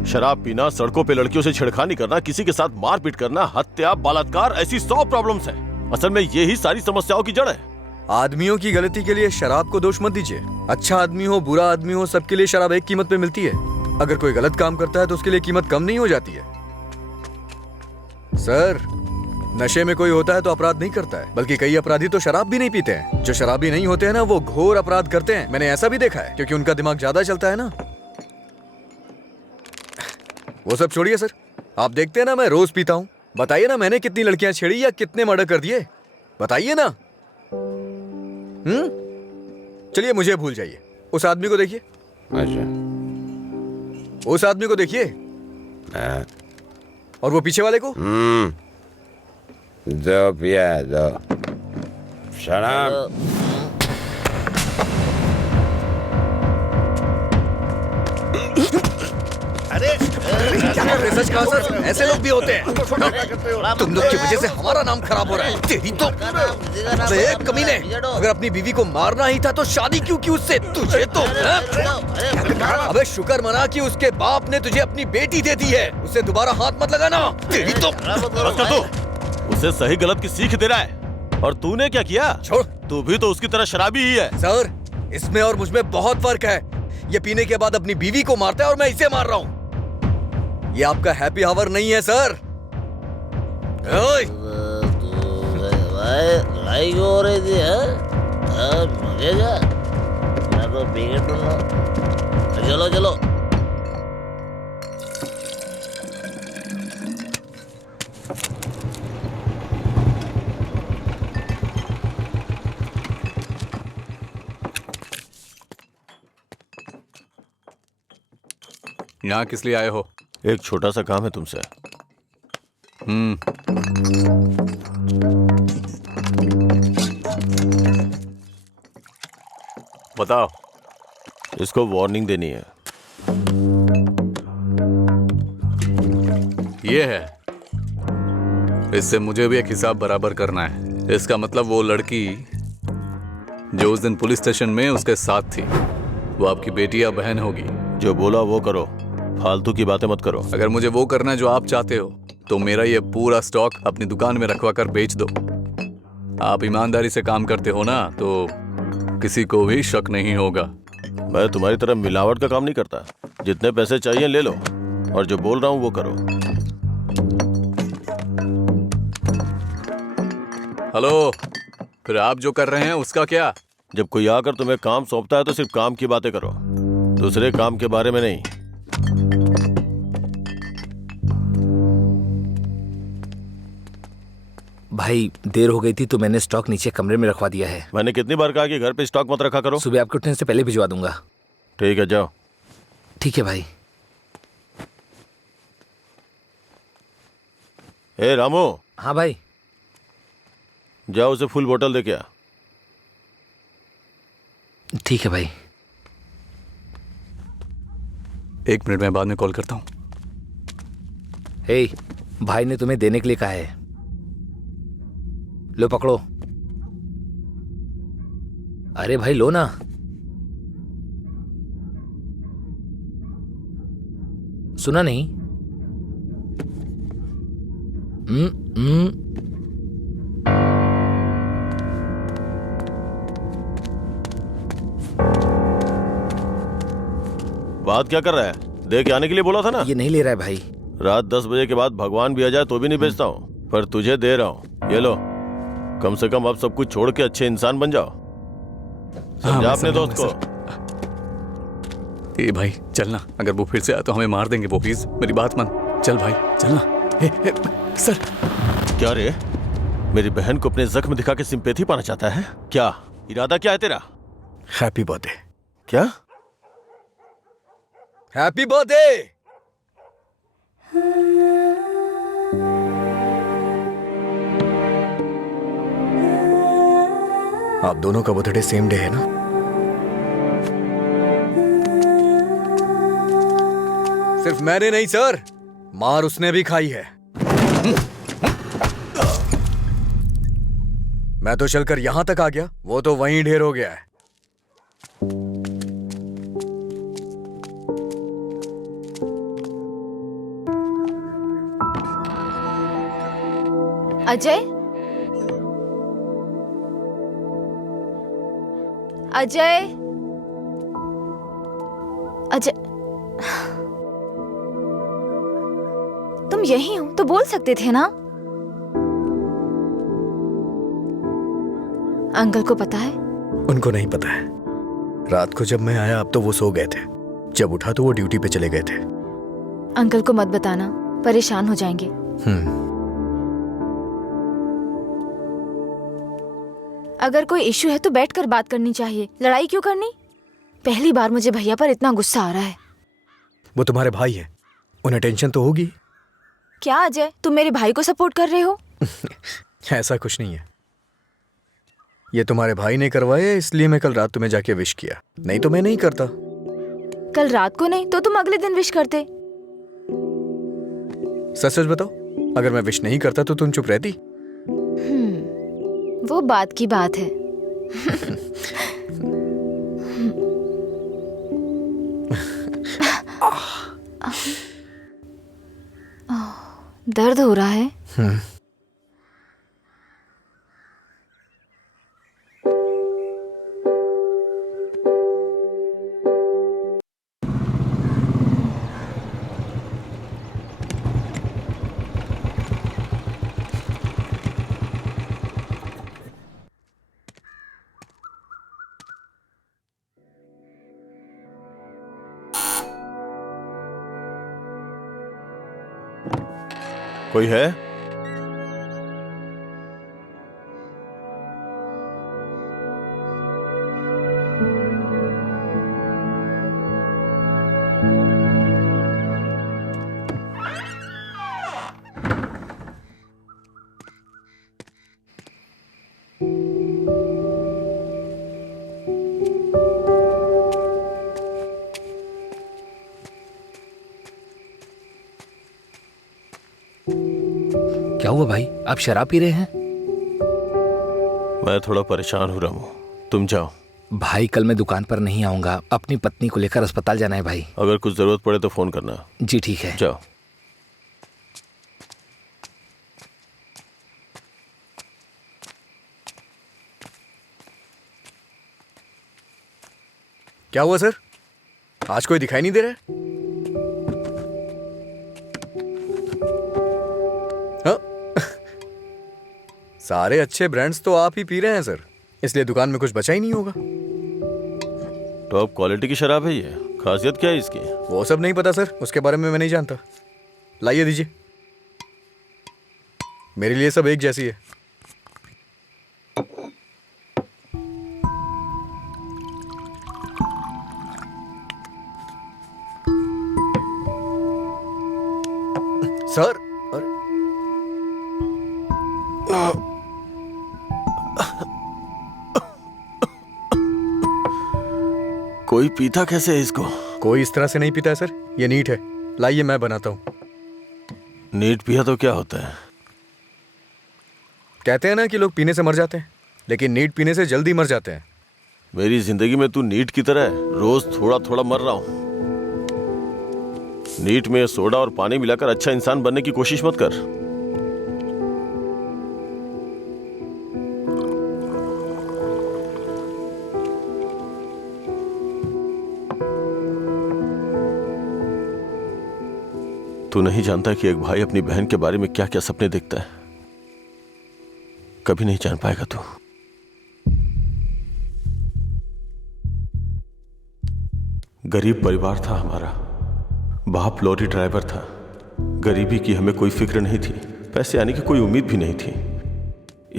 शराब पीना, सड़कों पे लड़कियों से छेड़खानी करना, किसी के साथ मारपीट करना, हत्या, बलात्कार, ऐसी 100 प्रॉब्लम्स हैं। असल में यही सारी समस्याओं की जड़ है। आदमियों की गलती के लिए शराब को दोष मत दीजिए। अच्छा आदमी हो, बुरा आदमी हो, सबके लिए शराब एक कीमत पे मिलती है। अगर कोई गलत काम करता है तो उसके लिए कीमत कम नहीं हो जाती है। सर, नशे में कोई होता है तो अपराध नहीं करता है, बल्कि कई अपराधी तो शराब भी नहीं पीते हैं। जो शराबी नहीं होते हैं ना, वो घोर अपराध करते हैं। मैंने ऐसा भी देखा है, क्योंकि उनका दिमाग ज्यादा चलता है ना। वो सब छोड़िए सर, आप देखते हैं ना मैं रोज पीता हूँ। बताइए ना मैंने कितनी लड़कियां छेड़ी या कितने मर्डर कर दिए, बताइए ना। चलिए मुझे भूल जाइए, उस आदमी को देखिए। अच्छा, उस आदमी को देखिए और वो पीछे वाले को। दो पिया दो। शराब। अरे क्या कर रहे? सच कहा सर, ऐसे लोग भी होते हैं। तुम लोग की वजह से हमारा नाम खराब हो रहा है। तेरी तो अबे कमीने, अगर अपनी बीवी को मारना ही था तो शादी क्यों की उससे? तुझे तो अबे शुक्र मना कि उसके बाप ने तुझे अपनी बेटी दे दी है। उसे दोबारा हाथ मत लगाना। तेरी तो उसे सही गलत की सीख दे रहा है और तूने क्या किया? छोड़, तू भी तो उसकी तरह शराबी ही है। सर, इसमें और मुझमें बहुत फर्क है। ये पीने के बाद अपनी बीवी को मारता है और मैं इसे मार रहा हूँ। ये आपका हैप्पी आवर नहीं है सर। लड़ाई हो रही थी मुझे क्या? मैं तो पी के टूंगा। चलो चलो। यहाँ किस लिए आए हो? एक छोटा सा काम है तुमसे। बताओ। इसको वार्निंग देनी है। ये है, इससे मुझे भी एक हिसाब बराबर करना है। इसका मतलब वो लड़की जो उस दिन पुलिस स्टेशन में उसके साथ थी, वो आपकी बेटी या बहन होगी। जो बोला वो करो, फालतू की बातें मत करो। अगर मुझे वो करना है जो आप चाहते हो तो मेरा ये पूरा स्टॉक अपनी दुकान में रखवा कर बेच दो। आप ईमानदारी से काम करते हो ना, तो किसी को भी शक नहीं होगा। मैं तुम्हारी तरह मिलावट का काम नहीं करता। जितने पैसे चाहिए ले लो और जो बोल रहा हूँ वो करो। हेलो, फिर आप जो कर रहे हैं उसका क्या? जब कोई आकर तुम्हें काम सौंपता है तो सिर्फ काम की बातें करो, दूसरे काम के बारे में नहीं। भाई देर हो गई थी तो मैंने स्टॉक नीचे कमरे में रखवा दिया है। मैंने कितनी बार कहा कि घर पे स्टॉक मत रखा करो। सुबह आपके उठने से पहले भिजवा दूंगा। ठीक है, जाओ। ठीक है भाई। ए रामू। हाँ भाई। जाओ उसे फुल बोतल दे के आ। ठीक है भाई। 1 मिनट में बाद में कॉल करता हूँ। हे, भाई ने तुम्हें देने के लिए कहा है। लो पकड़ो। अरे भाई लो ना। सुना नहीं? बात क्या कर रहा है? दे के आने के लिए बोला था ना। ये नहीं ले रहा है भाई। रात 10 बजे के बाद भगवान भी आ जाए तो भी नहीं बेचता हूँ, पर तुझे दे रहा हूँ। ये लो, कम से कम अब सब कुछ छोड़ के अच्छे इंसान बन जाओ। समझा अपने दोस्त को। ए भाई चलना, अगर वो फिर से आया तो हमें मार देंगे वो। प्लीज मेरी बात मान। चल भाई चलना। सर। क्या रे, मेरी बहन को अपने जख्म दिखा के सिंपैथी पाना चाहता है क्या? इरादा क्या है तेरा? Happy birthday. क्या? Happy birthday. आप दोनों का बर्थडे सेम डे है ना? सिर्फ मैंने नहीं सर, मार उसने भी खाई है। मैं तो चलकर यहां तक आ गया, वो तो वहीं ढेर हो गया है। अजय, अजय, अजय, तुम यहीं हो तो बोल सकते थे ना? अंकल को पता है? उनको नहीं पता है। रात को जब मैं आया अब तो वो सो गए थे। जब उठा तो वो ड्यूटी पे चले गए थे। अंकल को मत बताना, परेशान हो जाएंगे। अगर कोई इशू है तो बैठकर बात करनी चाहिए, लड़ाई क्यों करनी? पहली बार मुझे भैया पर इतना गुस्सा आ रहा है। वो तुम्हारे भाई हैं, उन्हें टेंशन तो होगी। क्या अजय, तुम मेरे भाई को सपोर्ट कर रहे हो? ऐसा कुछ नहीं है, ये तुम्हारे भाई ने करवाया इसलिए मैं कल रात तुम्हें जाके विश किया, नहीं तो मैं नहीं करता। कल रात को नहीं तो तुम अगले दिन विश करते। सच सच बताओ, अगर मैं विश नहीं करता तो तुम चुप रहती? वो बात की बात है। दर्द हो रहा है? कोई है? क्या हुआ भाई, आप शराब पी रहे हैं? मैं थोड़ा परेशान हूँ रामू, तुम जाओ। भाई कल मैं दुकान पर नहीं आऊंगा, अपनी पत्नी को लेकर अस्पताल जाना है भाई। अगर कुछ जरूरत पड़े तो फोन करना। जी ठीक है। जाओ। क्या हुआ सर, आज कोई दिखाई नहीं दे रहा है? सारे अच्छे ब्रांड्स तो आप ही पी रहे हैं सर, इसलिए दुकान में कुछ बचा ही नहीं होगा। टॉप क्वालिटी की शराब है ये, खासियत क्या है इसकी? वो सब नहीं पता सर, उसके बारे में मैं नहीं जानता। लाइए दीजिए, मेरे लिए सब एक जैसी है। सर कोई पीता कैसे है इसको? कोई इस तरह से नहीं पीता है सर, ये नीट है। लाइए मैं बनाता हूँ। नीट पिया तो क्या होता है? कहते हैं ना कि लोग पीने से मर जाते हैं, लेकिन नीट पीने से जल्दी मर जाते हैं। मेरी जिंदगी में तू नीट की तरह है, रोज थोड़ा थोड़ा मर रहा हूं। नीट में सोडा और पानी मिलाकर अच्छा इंसान बनने की कोशिश मत कर। तू नहीं जानता कि एक भाई अपनी बहन के बारे में क्या क्या सपने देखता है। कभी नहीं जान पाएगा तू। गरीब परिवार था हमारा, बाप लॉरी ड्राइवर था। गरीबी की हमें कोई फिक्र नहीं थी, पैसे आने की कोई उम्मीद भी नहीं थी।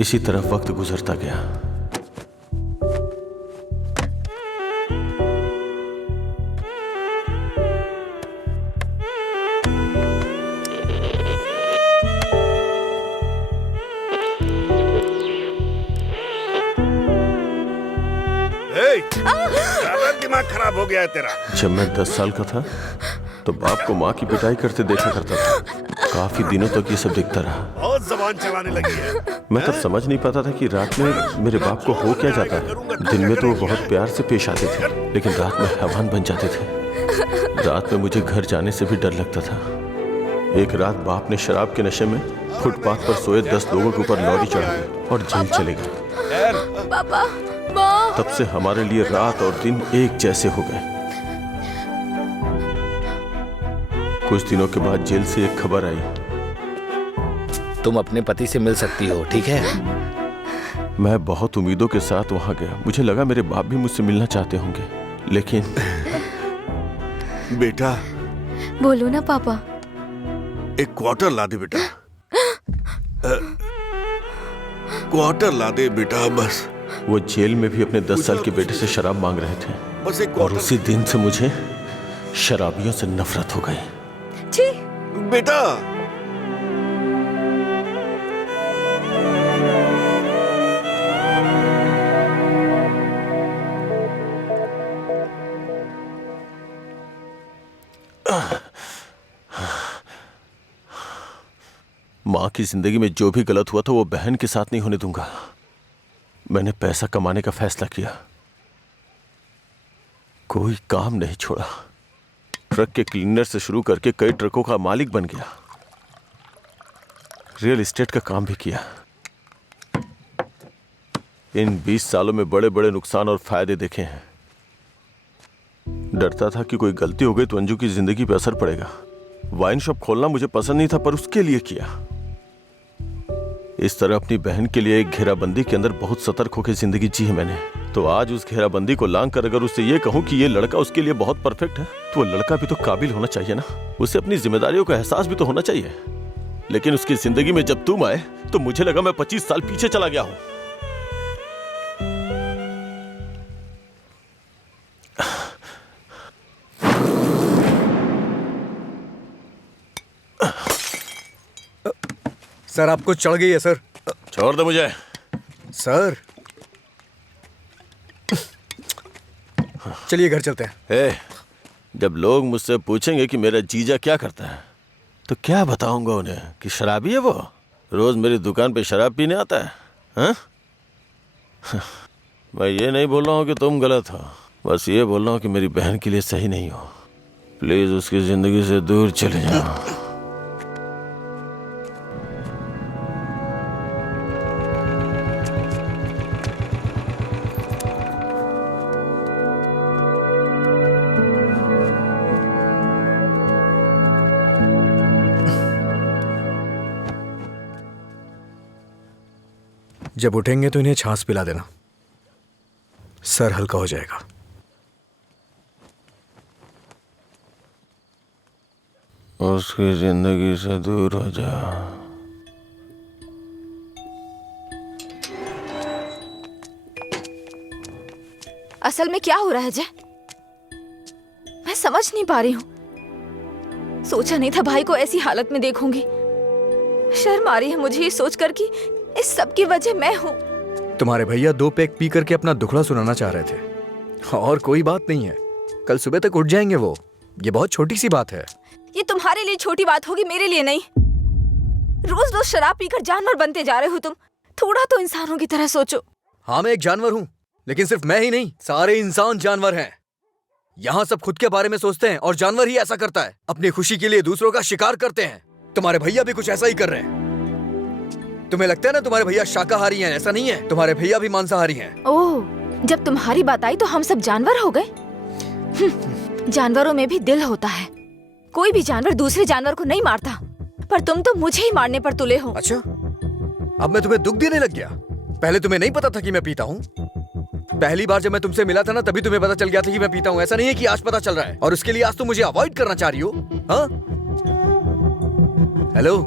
इसी तरह वक्त गुजरता गया। दिमाग खराब हो गया है तेरा। जब मैं 10 साल का था तो बाप को माँ की पिटाई करते देखा करता था। काफी दिनों तक ये सब देखता रहा। बहुत जबान चलाने लगी है। मैं तब समझ नहीं पाता था कि रात में मेरे बाप को हो क्या जाता है। दिन में तो वो बहुत प्यार से पेश आते थे, लेकिन रात में हैवान बन जाते थे। रात में मुझे घर जाने से भी डर लगता था। एक रात बाप ने शराब के नशे में फुटपाथ पर सोए 10 लोगों के ऊपर लॉरी चढ़ा दी और जेल चले गए। पापा, तब से हमारे लिए रात और दिन एक जैसे हो गए। कुछ दिनों के बाद जेल से एक खबर आई, तुम अपने पति से मिल सकती हो, ठीक है? मैं बहुत उम्मीदों के साथ वहां गया। मुझे लगा मेरे बाप भी मुझसे मिलना चाहते होंगे, लेकिन बेटा। बोलो ना पापा। एक क्वार्टर ला दे बेटा। क्वार्टर ला दे बेटा बस। वो जेल में भी अपने 10 साल के बेटे से शराब मांग रहे थे, बस एक और उसी दिन से मुझे शराबियों से नफरत हो गई। छी, बेटा माँ की जिंदगी में जो भी गलत हुआ था वो बहन के साथ नहीं होने दूंगा। मैंने पैसा कमाने का फैसला किया, कोई काम नहीं छोड़ा। ट्रक के क्लीनर से शुरू करके कई ट्रकों का मालिक बन गया। रियल एस्टेट का काम भी किया। इन 20 सालों में बड़े बड़े नुकसान और फायदे देखे हैं। डरता था कि कोई गलती हो गई तो अंजू की जिंदगी पे असर पड़ेगा। वाइन शॉप खोलना मुझे पसंद नहीं था, पर उसके लिए किया। इस तरह अपनी बहन के लिए एक घेराबंदी के अंदर बहुत सतर्क होकर जिंदगी जी है मैंने। तो आज उस घेराबंदी को लांग कर अगर उससे ये कहूं कि ये लड़का उसके लिए बहुत परफेक्ट है, तो वो लड़का भी तो काबिल होना चाहिए ना। उसे अपनी जिम्मेदारियों का एहसास भी तो होना चाहिए। लेकिन उसकी जिंदगी में जब तुम आए तो मुझे लगा मैं 25 साल पीछे चला गया हूं। सर आपको चढ़ गई है सर। छोड़ दो मुझे। सर चलिए घर चलते हैं। जब लोग मुझसे पूछेंगे कि मेरा जीजा क्या करता है तो क्या बताऊंगा उन्हें कि शराबी है वो, रोज मेरी दुकान पे शराब पीने आता है। हाँ? मैं ये नहीं बोल रहा हूँ कि तुम गलत हो, बस ये बोल रहा हूँ कि मेरी बहन के लिए सही नहीं हो। प्लीज उसकी जिंदगी से दूर चले जाओ। जब उठेंगे तो इन्हें छाछ पिला देना, सर हल्का हो जाएगा। उसकी जिंदगी से दूर हो जा। असल में क्या हो रहा है जय? मैं समझ नहीं पा रही हूँ। सोचा नहीं था भाई को ऐसी हालत में देखूंगी। शर्म आ रही है मुझे ये सोचकर कि इस सब की वजह मैं हूँ। तुम्हारे भैया 2 पैक पी करके अपना दुखड़ा सुनाना चाह रहे थे, और कोई बात नहीं है, कल सुबह तक उठ जाएंगे वो। ये बहुत छोटी सी बात है। ये तुम्हारे लिए छोटी बात होगी, मेरे लिए नहीं। रोज रोज शराब पीकर जानवर बनते जा रहे हो तुम। थोड़ा तो इंसानों की तरह सोचो। हाँ मैं एक जानवर हूँ, लेकिन सिर्फ मैं ही नहीं, सारे इंसान जानवर हैं। यहाँ सब खुद के बारे में सोचते हैं और जानवर ही ऐसा करता है, अपनी खुशी के लिए दूसरों का शिकार करते हैं। तुम्हारे भैया भी कुछ ऐसा ही कर रहे हैं। तुम्हें लगता है ना तुम्हारे भैया शाकाहारी हैं, ऐसा नहीं है, तुम्हारे भैया भी मांसाहारी हैं। ओह, जब तुम्हारी बात आई तो हम सब जानवर हो गए। जानवरों में भी दिल होता है। कोई भी जानवर दूसरे जानवर को नहीं मारता, पर तुम तो मुझे ही मारने पर तुले हो। अच्छा, अब मैं तुम्हें दुख देने लग गया? पहले तुम्हें नहीं पता था कि मैं पीता हूँ? पहली बार जब मैं तुमसे मिला था ना, तभी तुम्हें पता चल गया था कि मैं पीता हूँ। ऐसा नहीं है कि आज पता चल रहा है और उसके लिए आज तुम मुझे अवॉइड करना चाह रही हो। हाँ? हेलो,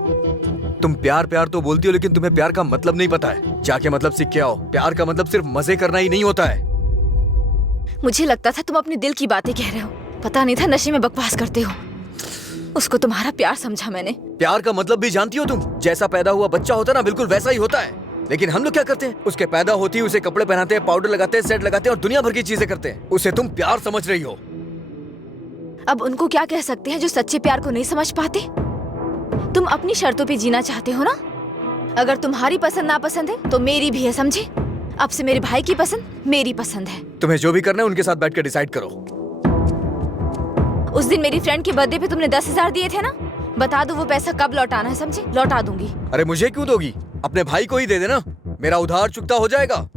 तुम प्यार प्यार तो बोलती हो, लेकिन तुम्हें प्यार का मतलब नहीं पता है। जाके मतलब सीख के आओ। प्यार का मतलब सिर्फ मजे करना ही नहीं होता है। मुझे लगता था तुम अपने दिल की बातें कह रहे हो, पता नहीं था नशे में बकवास करते हो। उसको तुम्हारा प्यार समझा मैंने। प्यार का मतलब भी जानती हो तुम? जैसा पैदा हुआ बच्चा होता है ना, बिल्कुल वैसा ही होता है। लेकिन हम लोग क्या करते हैं, उसके पैदा होती है उसे कपड़े पहनाते हैं, पाउडर लगाते हैं, सेट लगाते हैं और दुनिया भर की चीजें करते हैं। उसे तुम प्यार समझ रही हो। अब उनको क्या कह सकते हैं जो सच्चे प्यार को नहीं समझ पाते? तुम अपनी शर्तों पे जीना चाहते हो ना। अगर तुम्हारी पसंद नापसंद है तो मेरी भी है, समझे? अब से मेरे भाई की पसंद मेरी पसंद है। तुम्हें जो भी करना है उनके साथ बैठ कर डिसाइड करो। उस दिन मेरी फ्रेंड के बर्थडे पे तुमने 10,000 दिए थे ना, बता दो वो पैसा कब लौटाना है, समझे? लौटा दूंगी। अरे मुझे क्यों दोगी? अपने भाई को ही दे देना, मेरा उधार चुकता हो जाएगा।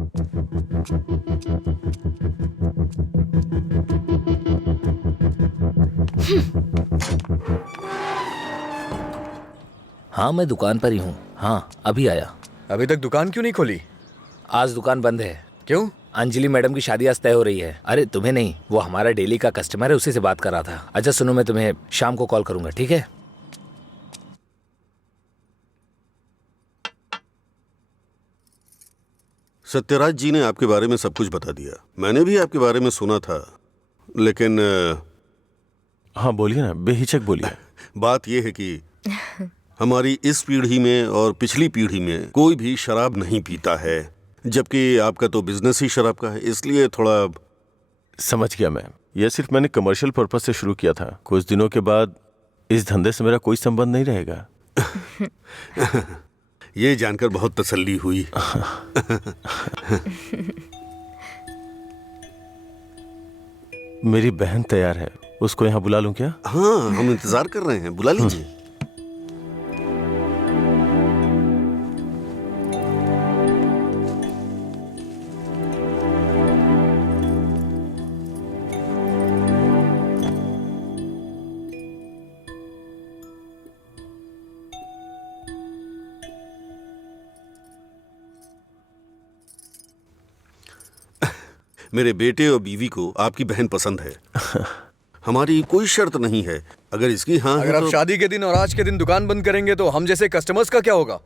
हाँ मैं दुकान पर ही हूँ। हाँ अभी आया। अभी तक दुकान क्यों नहीं खोली? आज दुकान बंद है। क्यों? अंजलि मैडम की शादी आज तय हो रही है। अरे तुम्हें नहीं, वो हमारा डेली का कस्टमर है, उसी से बात कर रहा था। अच्छा सुनो, मैं तुम्हें शाम को कॉल करूंगा, ठीक है? सत्यराज जी ने आपके बारे में सब कुछ बता दिया। मैंने भी आपके बारे में सुना था, लेकिन हाँ बोलिए ना, बेहिचक बोलिए। बात यह है कि हमारी इस पीढ़ी में और पिछली पीढ़ी में कोई भी शराब नहीं पीता है, जबकि आपका तो बिजनेस ही शराब का है, इसलिए थोड़ा। समझ गया मैं। यह सिर्फ मैंने कमर्शियल पर्पस से शुरू किया था। कुछ दिनों के बाद इस धंधे से मेरा कोई संबंध नहीं रहेगा। ये जानकर बहुत तसल्ली हुई। मेरी बहन तैयार है, उसको यहाँ बुला लूं क्या? हाँ, हम इंतजार कर रहे हैं, बुला लीजिए। मेरे बेटे और बीवी को आपकी बहन पसंद है। हमारी कोई शर्त नहीं है। अगर इसकी हाँ अगर है आप तो... शादी के दिन और आज के दिन दुकान बंद करेंगे तो हम जैसे कस्टमर्स का क्या होगा?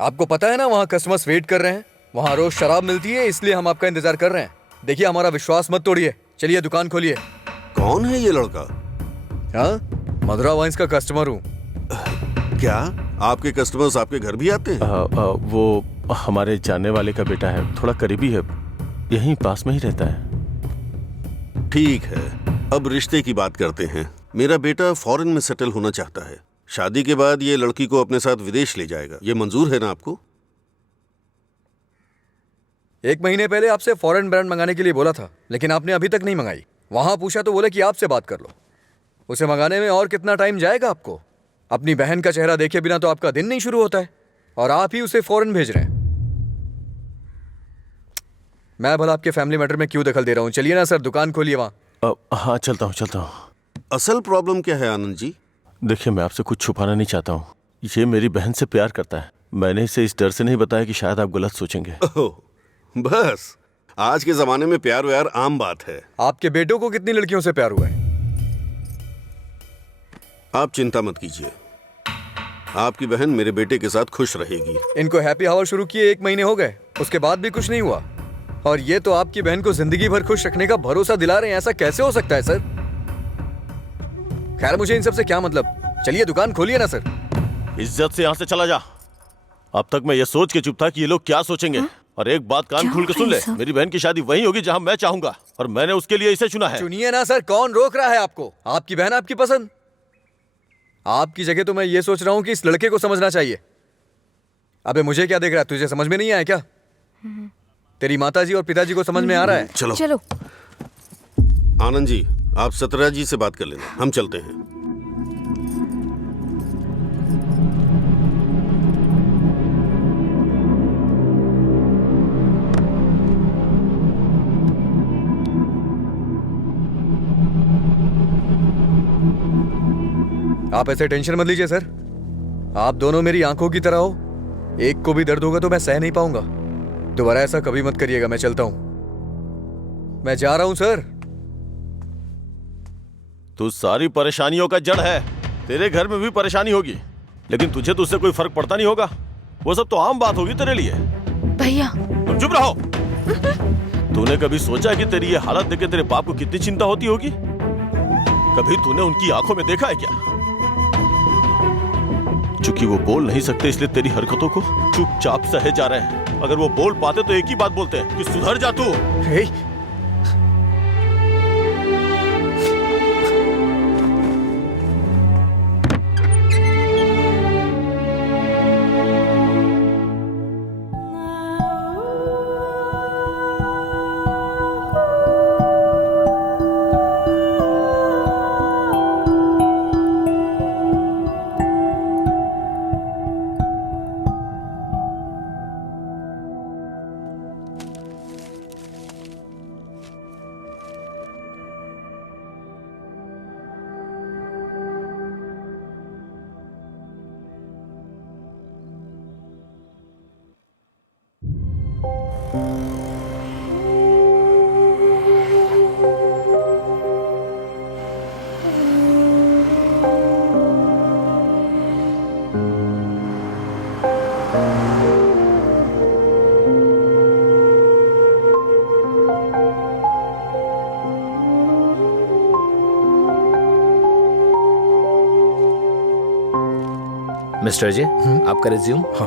आपको पता है ना, वहाँ कस्टमर्स वेट कर रहे हैं। वहाँ रोज शराब मिलती है, इसलिए हम आपका इंतजार कर रहे हैं। देखिए, हमारा विश्वास मत तोड़िए। चलिए दुकान खोलिए। कौन है ये लड़का? हाँ, मधुरा वाइन्स का कस्टमर हूँ। क्या आपके कस्टमर्स आपके घर भी आते हैं? वो हमारे जानने वाले का बेटा है, थोड़ा करीबी है, यहीं पास में ही रहता है। ठीक है, अब रिश्ते की बात करते हैं। मेरा बेटा फॉरेन में सेटल होना चाहता है। शादी के बाद ये लड़की को अपने साथ विदेश ले जाएगा। ये मंजूर है ना आपको? 1 महीने पहले आपसे फॉरेन ब्रांड मंगाने के लिए बोला था, लेकिन आपने अभी तक नहीं मंगाई। वहां पूछा तो बोले कि आपसे बात कर लो। उसे मंगाने में और कितना टाइम जाएगा आपको? अपनी बहन का चेहरा देखे बिना तो आपका दिन नहीं शुरू होता है, और आप ही उसे फॉरेन भेज रहे हैं। मैं भला आपके फैमिली मैटर में क्यों दखल दे रहा हूँ? चलिए ना सर, दुकान खोलिए वहां। हाँ चलता हूँ। असल प्रॉब्लम क्या है आनंद जी? देखिए, मैं आपसे कुछ छुपाना नहीं चाहता हूँ। ये मेरी बहन से प्यार करता है। मैंने इसे इस डर से नहीं बताया कि शायद आप गलत सोचेंगे। बस, आज के जमाने में प्यार व्यार आम बात है। आपके बेटों को कितनी लड़कियों से प्यार हुआ है? आप चिंता मत कीजिए, आपकी बहन मेरे बेटे के साथ खुश रहेगी। इनको हैप्पी आवर शुरू किए 1 महीने हो गए, उसके बाद भी कुछ नहीं हुआ, और ये तो आपकी बहन को जिंदगी भर खुश रखने का भरोसा दिला रहे हैं। ऐसा कैसे हो सकता है सर? खैर, मुझे इन सब से क्या मतलब। चलिए दुकान खोलिए ना सर। इज्जत से यहाँ से चला जा। अब तक मैं ये सोच के चुप था कि ये लोग क्या सोचेंगे। और एक बात कान खोल के सुन ले, मेरी बहन की शादी वहीं होगी जहाँ मैं चाहूंगा, और मैंने उसके लिए इसे चुना है। चुनिए ना सर, कौन रोक रहा है आपको? आपकी बहन, आपकी पसंद। आपकी जगह तो मैं ये सोच रहा हूँ कि इस लड़के को समझना चाहिए। अबे मुझे क्या देख रहा है? तुझे समझ में नहीं आया क्या? तेरी माताजी और पिताजी को समझ में आ रहा है? चलो। आनंद जी, आप सतरा जी से बात कर लेना, हम चलते हैं। आप ऐसे टेंशन मत लीजिए सर। आप दोनों मेरी आंखों की तरह हो। एक को भी दर्द होगा तो मैं सह नहीं पाऊंगा। दोबारा ऐसा कभी मत करिएगा। मैं चलता हूं, मैं जा रहा हूं सर। तू सारी परेशानियों का जड़ है। तेरे घर में भी परेशानी होगी, लेकिन तुझे तो उससे कोई फर्क पड़ता नहीं होगा। वो सब तो आम बात होगी तेरे लिए। भैया, तुम चुप रहो। तूने कभी सोचा कि तेरी ये हालत देख के तेरे बाप को कितनी चिंता होती होगी? कभी तूने उनकी आंखों में देखा है क्या? चूंकि वो बोल नहीं सकते, इसलिए तेरी हरकतों को चुपचाप सहे जा रहे हैं। अगर वो बोल पाते तो एक ही बात बोलते हैं कि सुधर जा तू। मिस्टर अजय, आपका रिज्यूम। हाँ।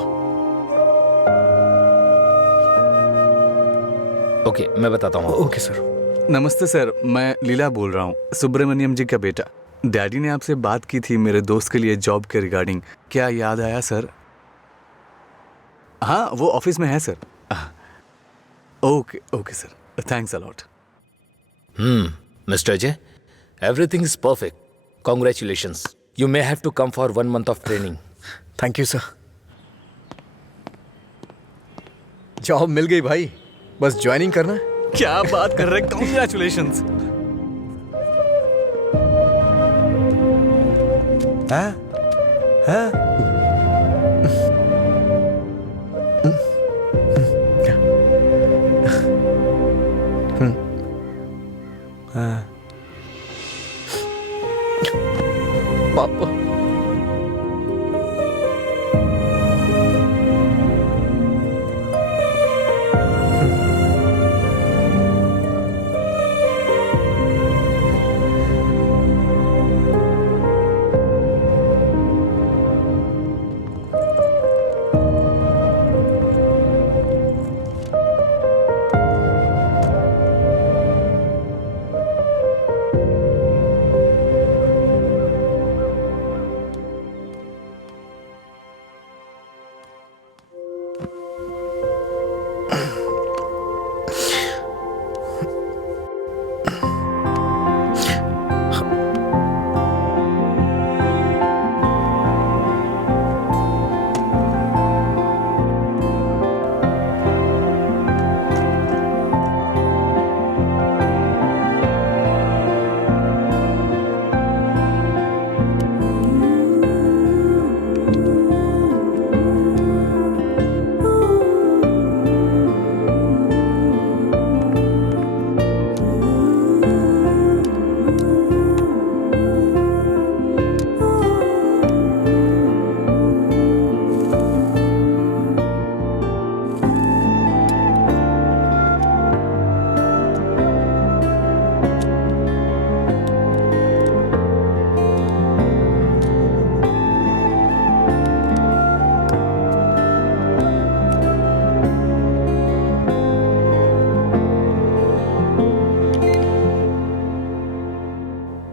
ओके, मैं बताता हूँ। Okay sir. नमस्ते सर, मैं लीला बोल रहा हूँ, सुब्रमण्यम जी का बेटा। डैडी ने आपसे बात की थी मेरे दोस्त के लिए जॉब के रिगार्डिंग, क्या याद आया सर? हाँ, वो ऑफिस में है sir. Okay okay sir, thanks a lot. Mister Ajay, everything is perfect. Congratulations. You may have to come for 1 month of training. Thank you sir. Job मिल गई भाई, बस ज्वाइनिंग करना है। क्या बात कर रहे हैं, कॉन्ग्रेचुलेशंस। हाँ? हाँ? पापा।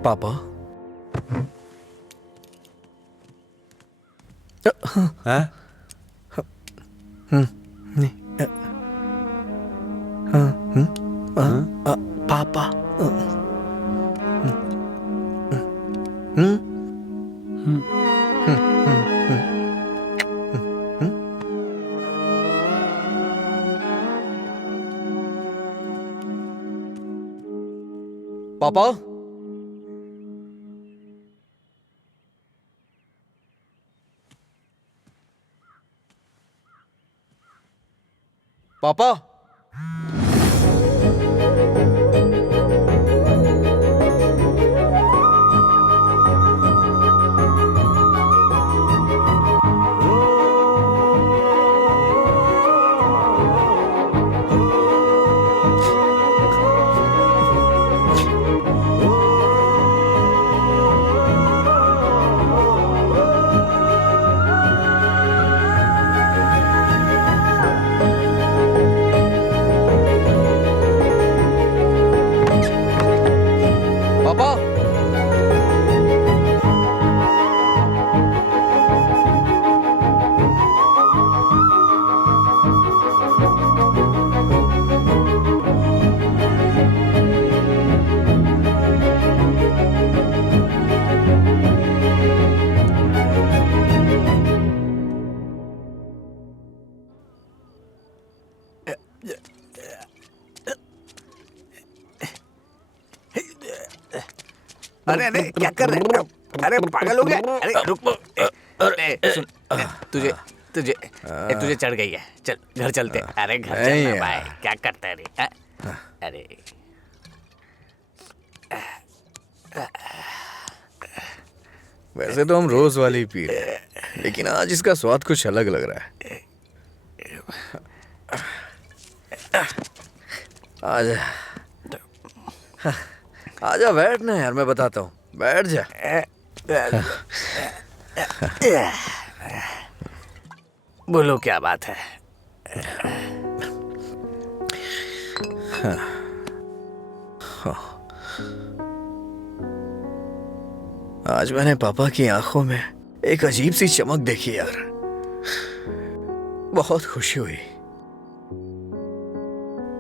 पापा। हाँ? नहीं। पापा। पापा। पापा। अरे अरे क्या कर रहे हैं? अरे पागल हो गया? अरे रुक। सुन, तुझे तुझे तुझे चढ़ गई है। चल घर चलते। अरे घर चलना भाई, क्या करता है रे? अरे वैसे तो हम रोज वाली ही पी रहे हैं, लेकिन आज इसका स्वाद कुछ अलग लग रहा है। आजा आजा बैठ ना यार, मैं बताता हूँ। बैठ जा। बोलो क्या बात है? आज मैंने पापा की आंखों में एक अजीब सी चमक देखी यार, बहुत खुशी हुई।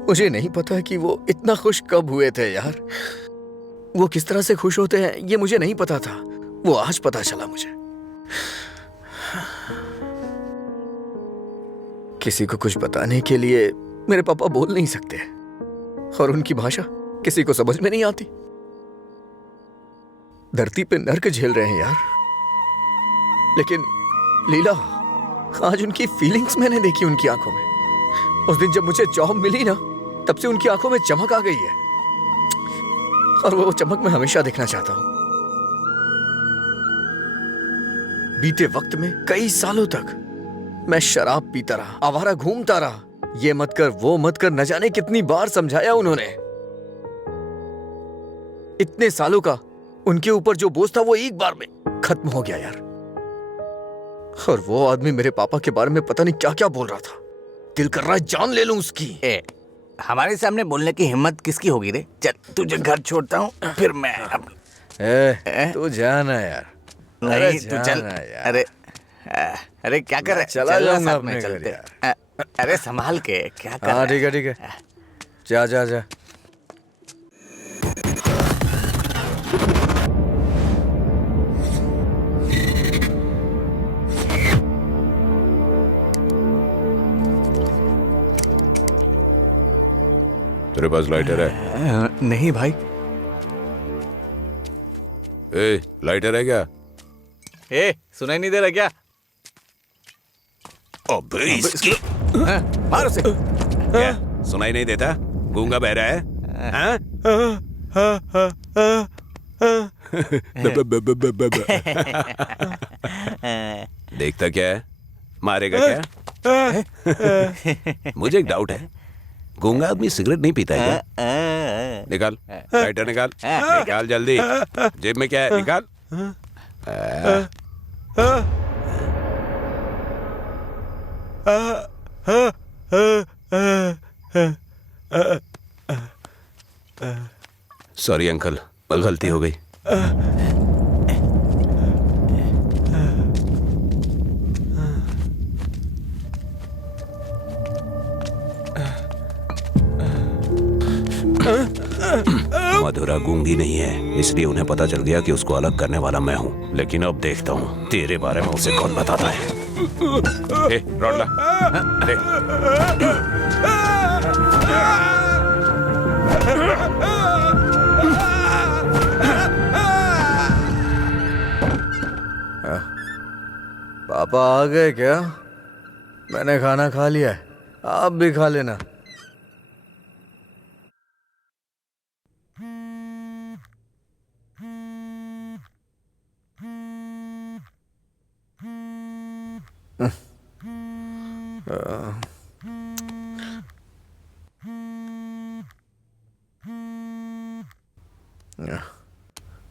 मुझे नहीं पता कि वो इतना खुश कब हुए थे यार। वो किस तरह से खुश होते हैं ये मुझे नहीं पता था, वो आज पता चला मुझे। किसी को कुछ बताने के लिए मेरे पापा बोल नहीं सकते और उनकी भाषा किसी को समझ में नहीं आती। धरती पे नर्क झेल रहे हैं यार। लेकिन लीला, आज उनकी फीलिंग्स मैंने देखी उनकी आंखों में। उस दिन जब मुझे जॉब मिली ना, तब से उनकी आंखों में चमक आ गई है और वो चमक मैं हमेशा देखना चाहता हूं। बीते वक्त में कई सालों तक मैं शराब पीता रहा, आवारा घूमता रहा। ये मत कर, वो मत कर, न जाने कितनी बार समझाया उन्होंने। इतने सालों का उनके ऊपर जो बोझ था वो एक बार में खत्म हो गया यार। और वो आदमी मेरे पापा के बारे में पता नहीं क्या क्या बोल रहा था। दिल कर रहा है जान ले लूं उसकी। हमारे सामने बोलने की हिम्मत किसकी होगी रे? चल तुझे घर छोड़ता हूँ, फिर मैं तू जाना यार। नहीं तू चल। अरे अरे क्या कर रहा है? चला जाऊंगा साथ अपने में घर चलते। यार। अरे संभाल के क्या कर रहा हाँ है? ठीक है, जा जा जा। तेरे पास लाइटर है? नहीं भाई। ए, लाइटर है क्या? ए, सुनाई नहीं दे रहा क्या? अबे इसकी मार उसे। क्या सुनाई नहीं देता? गूंगा बहरा है? हाँ? देखता क्या है? मारेगा क्या? मुझे एक डाउट है, गूंगा आदमी सिगरेट नहीं पीता है क्या? निकाल लाइटर, निकाल निकाल जल्दी। जेब में क्या है? निकाल। सॉरी अंकल, गलती हो गई। मधुरा गूंगी नहीं है, इसलिए उन्हें पता चल गया कि उसको अलग करने वाला मैं हूँ। लेकिन अब देखता हूँ तेरे बारे में उसे कौन बताता है। ए, रॉड ला। ले। पापा आ गए क्या? मैंने खाना खा लिया है, आप भी खा लेना।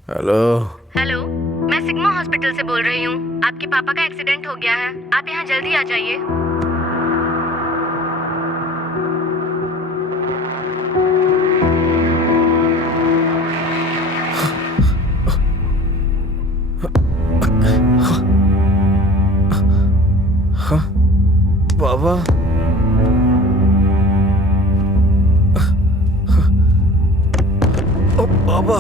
हेलो। हेलो, मैं सिग्मा हॉस्पिटल से बोल रही हूँ। आपके पापा का एक्सीडेंट हो गया है, आप यहाँ जल्दी आ जाइए। बाबा, ओ बाबा,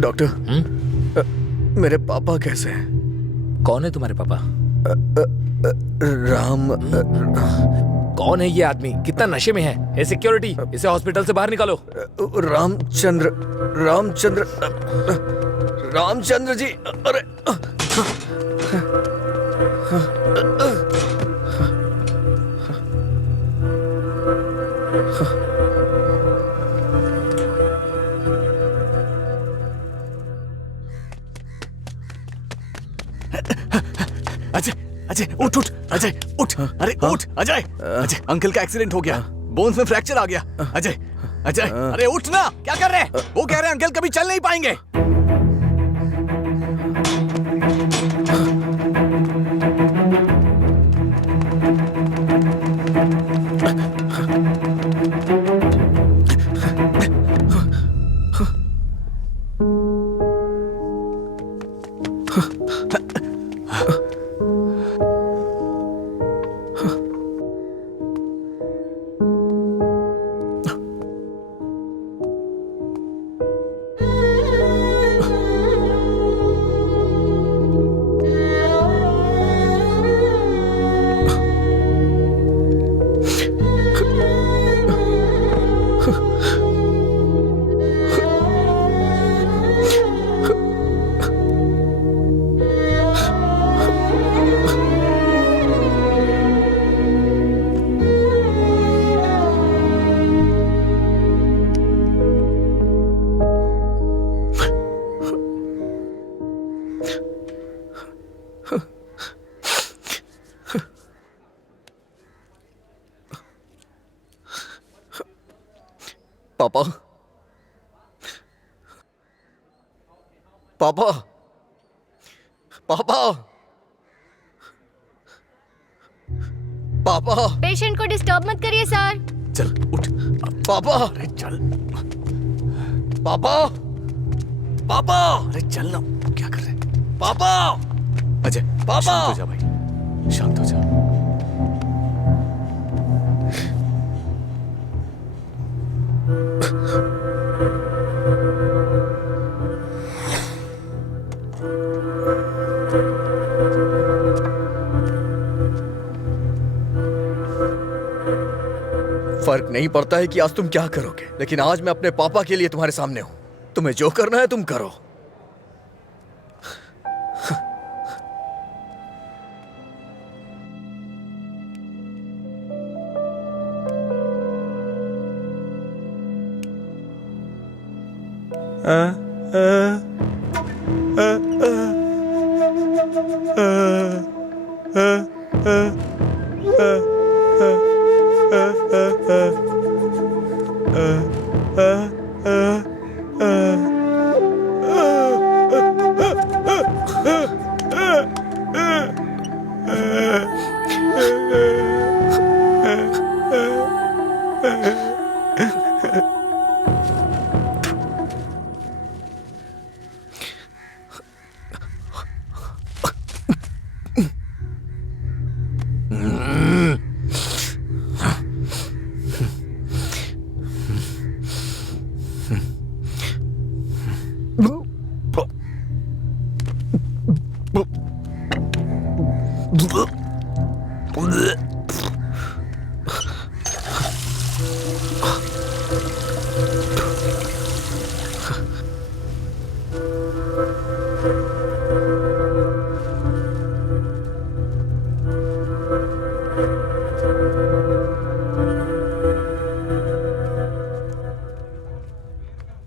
डॉक्टर, मेरे पापा कैसे हैं? कौन है तुम्हारे पापा? राम। कौन है ये आदमी? कितना नशे में है? ए सिक्योरिटी, इसे हॉस्पिटल से बाहर निकालो। रामचंद्र। रामचंद्र जी। अरे अजय, अजय उठ उठ, अजय उठ, अरे उठ अजय। अजय, अंकल का एक्सीडेंट हो गया, बोन्स में फ्रैक्चर आ गया। अजय, अजय, अरे उठ ना, क्या कर रहे हैं? वो कह रहे हैं अंकल कभी चल नहीं पाएंगे। पापा, पापा, पापा, पापा। पेशेंट को डिस्टर्ब मत करिए सर। चल उठ। पापा, अरे चल। पापा, पापा, अरे चल ना, क्या कर रहे हैं? पापा। अजय, पापा। शांत हो जा भाई, शांत हो जा। फर्क नहीं पड़ता है कि आज तुम क्या करोगे, लेकिन आज मैं अपने पापा के लिए तुम्हारे सामने हूं। तुम्हें जो करना है तुम करो।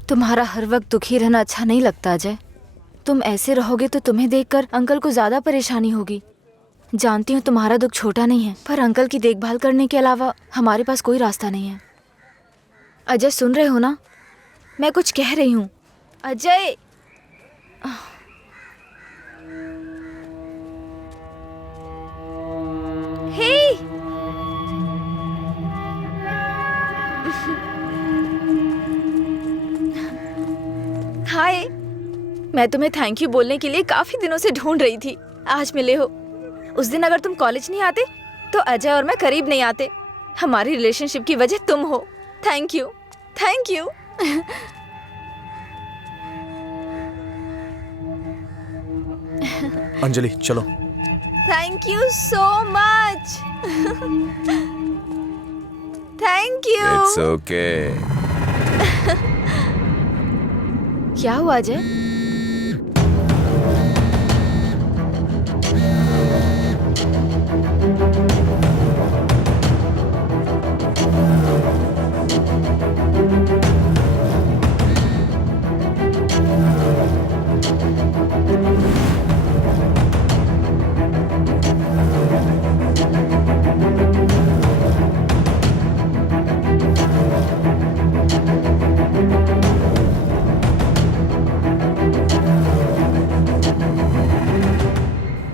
तुम्हारा हर वक्त दुखी रहना अच्छा नहीं लगता अजय। तुम ऐसे रहोगे तो तुम्हें देखकर अंकल को ज्यादा परेशानी होगी। जानती हूँ तुम्हारा दुख छोटा नहीं है, पर अंकल की देखभाल करने के अलावा हमारे पास कोई रास्ता नहीं है। अजय सुन रहे हो ना? मैं कुछ कह रही हूँ। अजय, हे हाय। मैं तुम्हें थैंक यू बोलने के लिए काफी दिनों से ढूंढ रही थी। आज मिले हो। उस दिन अगर तुम कॉलेज नहीं आते तो अजय और मैं करीब नहीं आते। हमारी रिलेशनशिप की वजह तुम हो। Thank you, thank you. Anjali चलो। Thank you so much. Thank you. It's okay. क्या हुआ अजय?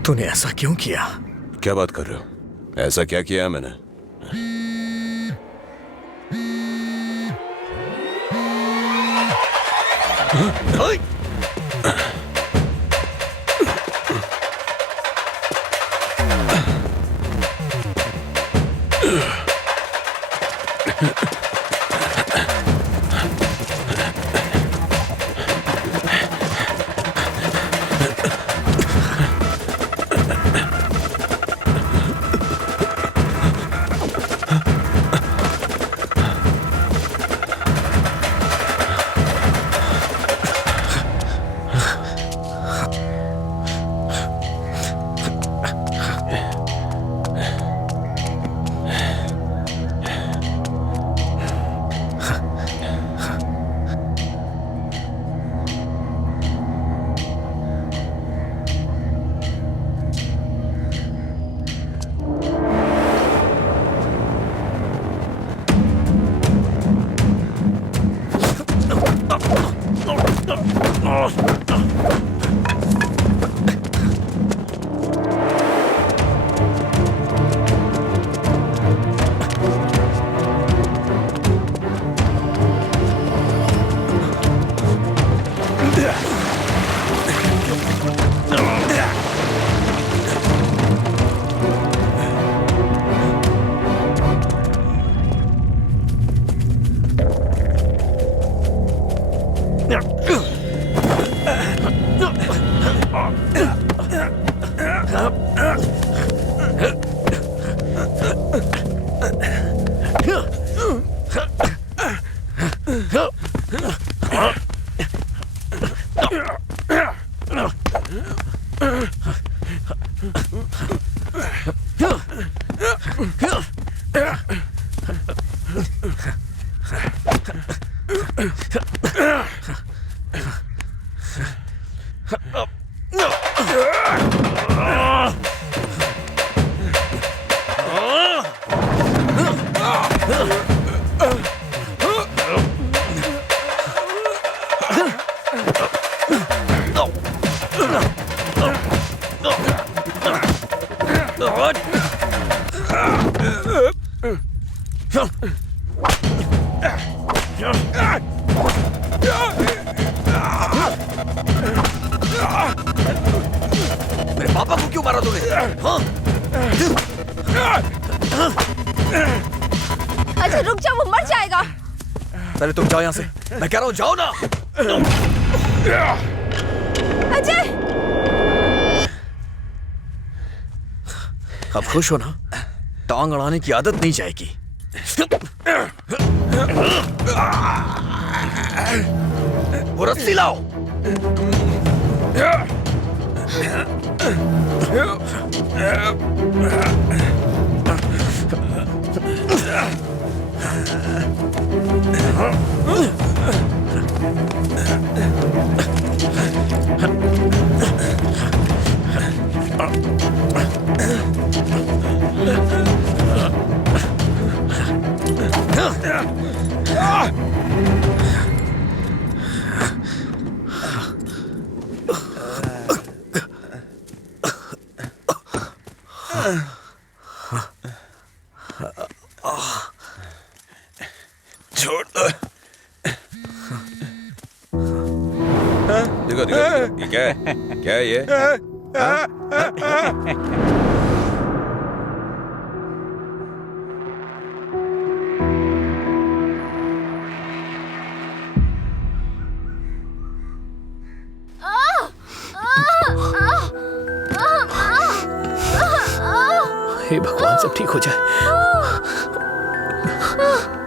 तूने ऐसा क्यों किया? क्या बात कर रहे हो? ऐसा क्या किया है मैंने? मेरे पापा को क्यों मारा तूने? हाँ? अजय रुक जाओ, वो मर जाएगा। पहले तुम जाओ यहाँ से। मैं कह रहा हूँ जाओ ना। अजय अब खुश हो ना? टांग अड़ाने की आदत नहीं जाएगी। वो रस्सी लाओ। छोड़ दो। देखो देखो ये क्या है? क्या है ये? हे भगवान सब ठीक हो जाए,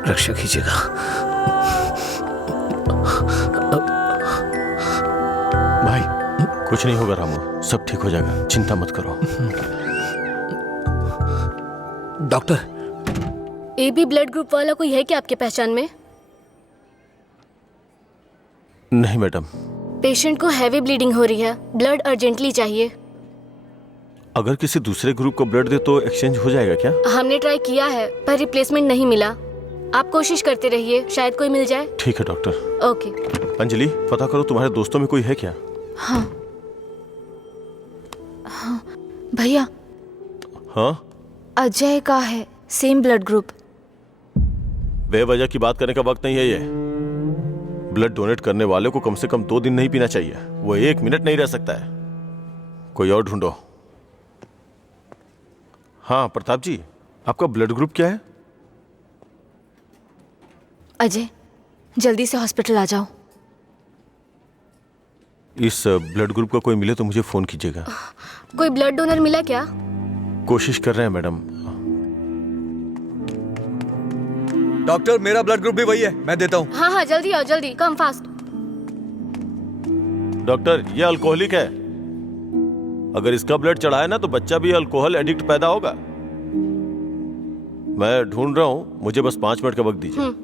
रक्षा कीजिएगा। भाई कुछ नहीं होगा रामू, सब ठीक हो जाएगा, चिंता मत करो। डॉक्टर, AB ब्लड ग्रुप वाला कोई है क्या आपके पहचान में? नहीं मैडम। पेशेंट को हैवी ब्लीडिंग हो रही है, ब्लड अर्जेंटली चाहिए। अगर किसी दूसरे ग्रुप को ब्लड दे तो एक्सचेंज हो जाएगा क्या? हमने ट्राई किया है पर रिप्लेसमेंट नहीं मिला। आप कोशिश करते रहिए, शायद कोई मिल जाए। ठीक है डॉक्टर। ओके। अंजलि, पता करो तुम्हारे दोस्तों में कोई है क्या? हाँ हाँ भैया, हाँ अजय का है, सेम ब्लड ग्रुप। बेवजह की बात करने का वक्त नहीं है ये। ब्लड डोनेट करने वाले को कम से कम 2 दिन नहीं पीना चाहिए, वो 1 मिनट नहीं रह सकता है। कोई और ढूंढो। हाँ प्रताप जी, आपका ब्लड ग्रुप क्या है? अजय, जल्दी से हॉस्पिटल आ जाओ। इस ब्लड ग्रुप का कोई मिले तो मुझे फोन कीजिएगा। कोई ब्लड डोनर मिला क्या? कोशिश कर रहे हैं मैडम। डॉक्टर, मेरा ब्लड ग्रुप भी वही है, मैं देता हूँ। हाँ हाँ जल्दी आओ, जल्दी, कम फास्ट। डॉक्टर, ये अल्कोहलिक है, अगर इसका ब्लड चढ़ा है ना तो बच्चा भी अल्कोहल एडिक्ट पैदा होगा। मैं ढूंढ रहा हूँ, मुझे बस 5 मिनट का वक्त दीजिए।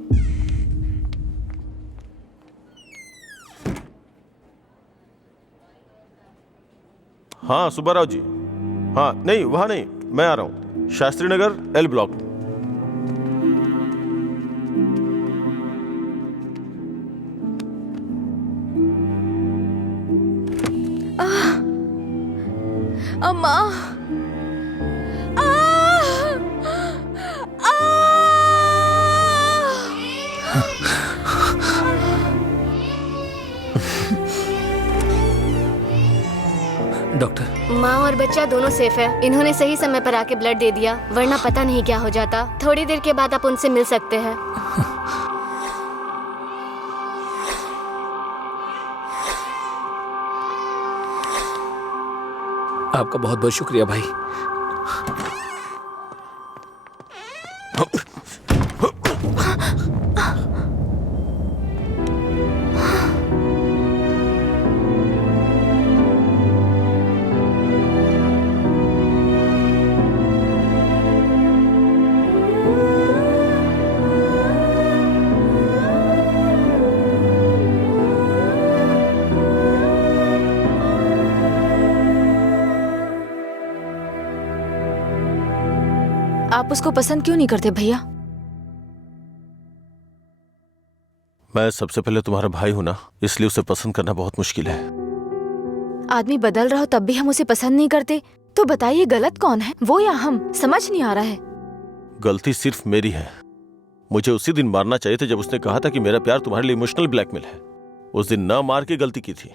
हाँ सुब्बाराव जी, हाँ नहीं वहां नहीं, मैं आ रहा हूँ, शास्त्री नगर L ब्लॉक। अम्मा, डॉक्टर, माँ और बच्चा दोनों सेफ है। इन्होंने सही समय पर आके ब्लड दे दिया, वरना पता नहीं क्या हो जाता। थोड़ी देर के बाद आप उनसे मिल सकते हैं। आपका बहुत बहुत शुक्रिया भाई। आप उसको पसंद क्यों नहीं करते भैया? मैं सबसे पहले तुम्हारा भाई हूं ना, इसलिए उसे पसंद करना बहुत मुश्किल है। आदमी बदल रहा हो तब भी हम उसे पसंद नहीं करते, तो बताइए गलत कौन है, वो या हम? समझ नहीं आ रहा है। गलती सिर्फ मेरी है। मुझे उसी दिन मारना चाहिए था जब उसने कहा था कि मेरा प्यार तुम्हारे लिए इमोशनल ब्लैकमेल है। उस दिन ना मार के गलती की थी,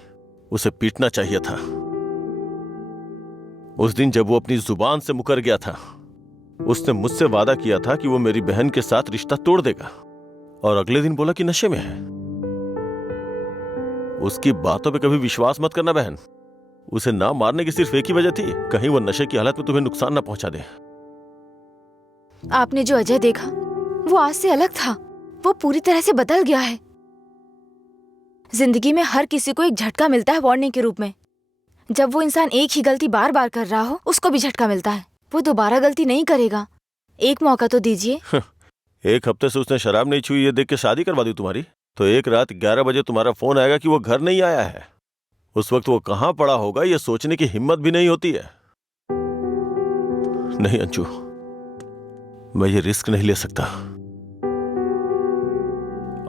उसे पीटना चाहिए था। उस दिन जब वो अपनी जुबान से मुकर गया था, उसने मुझसे वादा किया था कि वो मेरी बहन के साथ रिश्ता तोड़ देगा, और अगले दिन बोला कि नशे में है। उसकी बातों पे कभी विश्वास मत करना बहन। उसे ना मारने की सिर्फ एक ही वजह थी, कहीं वो नशे की हालत में तुम्हें नुकसान ना पहुंचा दे। आपने जो अजय देखा वो आज से अलग था, वो पूरी तरह से बदल गया है। जिंदगी में हर किसी को एक झटका मिलता है वार्निंग के रूप में। जब वो इंसान एक ही गलती बार बार कर रहा हो, उसको भी झटका मिलता है। वो दोबारा गलती नहीं करेगा, एक मौका तो दीजिए। 1 हफ्ते से उसने शराब नहीं छुई ये देख के शादी करवा दी तुम्हारी, तो एक रात 11 बजे तुम्हारा फोन आएगा कि वो घर नहीं आया है। उस वक्त वो कहां पड़ा होगा ये सोचने की हिम्मत भी नहीं होती है। नहीं अंशु, मैं ये रिस्क नहीं ले सकता।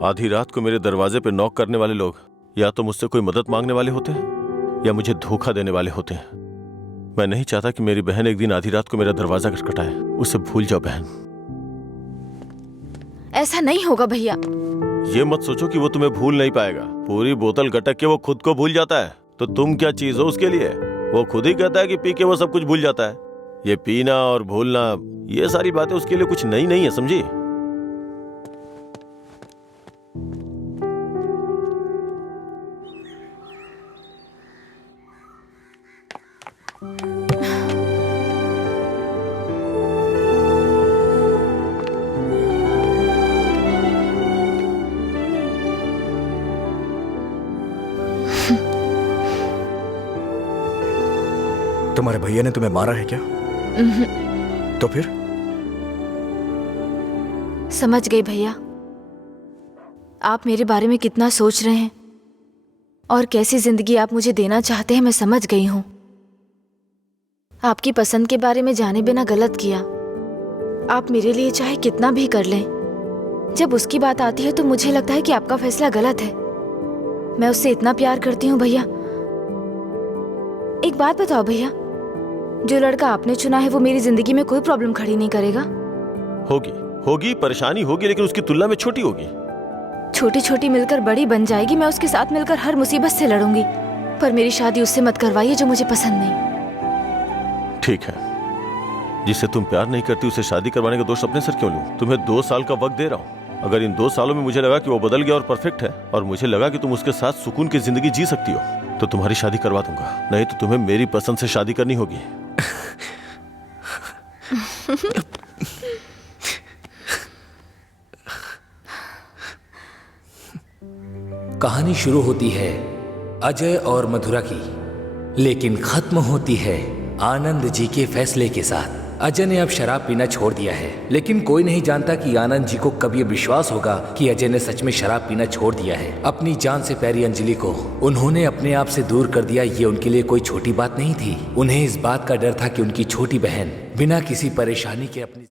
आधी रात को मेरे दरवाजे पे नॉक करने वाले लोग या तो मुझसे कोई मदद मांगने वाले होते हैं या मुझे धोखा देने वाले होते हैं। मैं नहीं चाहता कि मेरी बहन एक दिन आधी रात को मेरा दरवाजा खटखटाए। उसे भूल जाओ बहन। ऐसा नहीं होगा भैया। ये मत सोचो कि वो तुम्हें भूल नहीं पाएगा। पूरी बोतल गटक के वो खुद को भूल जाता है, तो तुम क्या चीज हो उसके लिए? वो खुद ही कहता है कि पी के वो सब कुछ भूल जाता है। ये पीना और भूलना, ये सारी बातें उसके लिए कुछ नई नहीं है, समझी? तुम्हारे भैया ने तुम्हें मारा है क्या? तो फिर? समझ गई भैया, आप मेरे बारे में कितना सोच रहे हैं और कैसी जिंदगी आप मुझे देना चाहते हैं, मैं समझ गई हूँ। आपकी पसंद के बारे में जाने बिना गलत किया। आप मेरे लिए चाहे कितना भी कर लें, जब उसकी बात आती है तो मुझे लगता है कि आपका फैसला गलत है। मैं उससे इतना प्यार करती हूँ भैया। एक बात बताओ भैया, जो लड़का आपने चुना है वो मेरी जिंदगी में कोई प्रॉब्लम खड़ी नहीं करेगा? होगी परेशानी होगी, लेकिन उसकी तुलना में छोटी होगी। छोटी छोटी मिलकर बड़ी बन जाएगी। मैं उसके साथ मिलकर हर मुसीबत से लड़ूंगी, पर मेरी शादी उससे मत करवाइए जो मुझे पसंद नहीं। ठीक है, जिससे तुम प्यार नहीं करती उसे शादी करवाने का दोष अपने सर क्यों लूं? तुम्हें 2 साल का वक्त दे रहा हूं। अगर इन 2 सालों में मुझे लगा कि वो बदल गया और परफेक्ट है, और मुझे लगा कि तुम उसके साथ सुकून की जिंदगी जी सकती हो, तो तुम्हारी शादी करवा दूंगा। नहीं तो तुम्हें मेरी पसंद से शादी करनी होगी। कहानी शुरू होती है अजय और मधुरा की, लेकिन खत्म होती है आनंद जी के फैसले के साथ। अजय ने अब शराब पीना छोड़ दिया है, लेकिन कोई नहीं जानता कि आनंद जी को कब ये विश्वास होगा कि अजय ने सच में शराब पीना छोड़ दिया है। अपनी जान से प्यारी अंजलि को उन्होंने अपने आप से दूर कर दिया, ये उनके लिए कोई छोटी बात नहीं थी। उन्हें इस बात का डर था कि उनकी छोटी बहन बिना किसी परेशानी के अपनी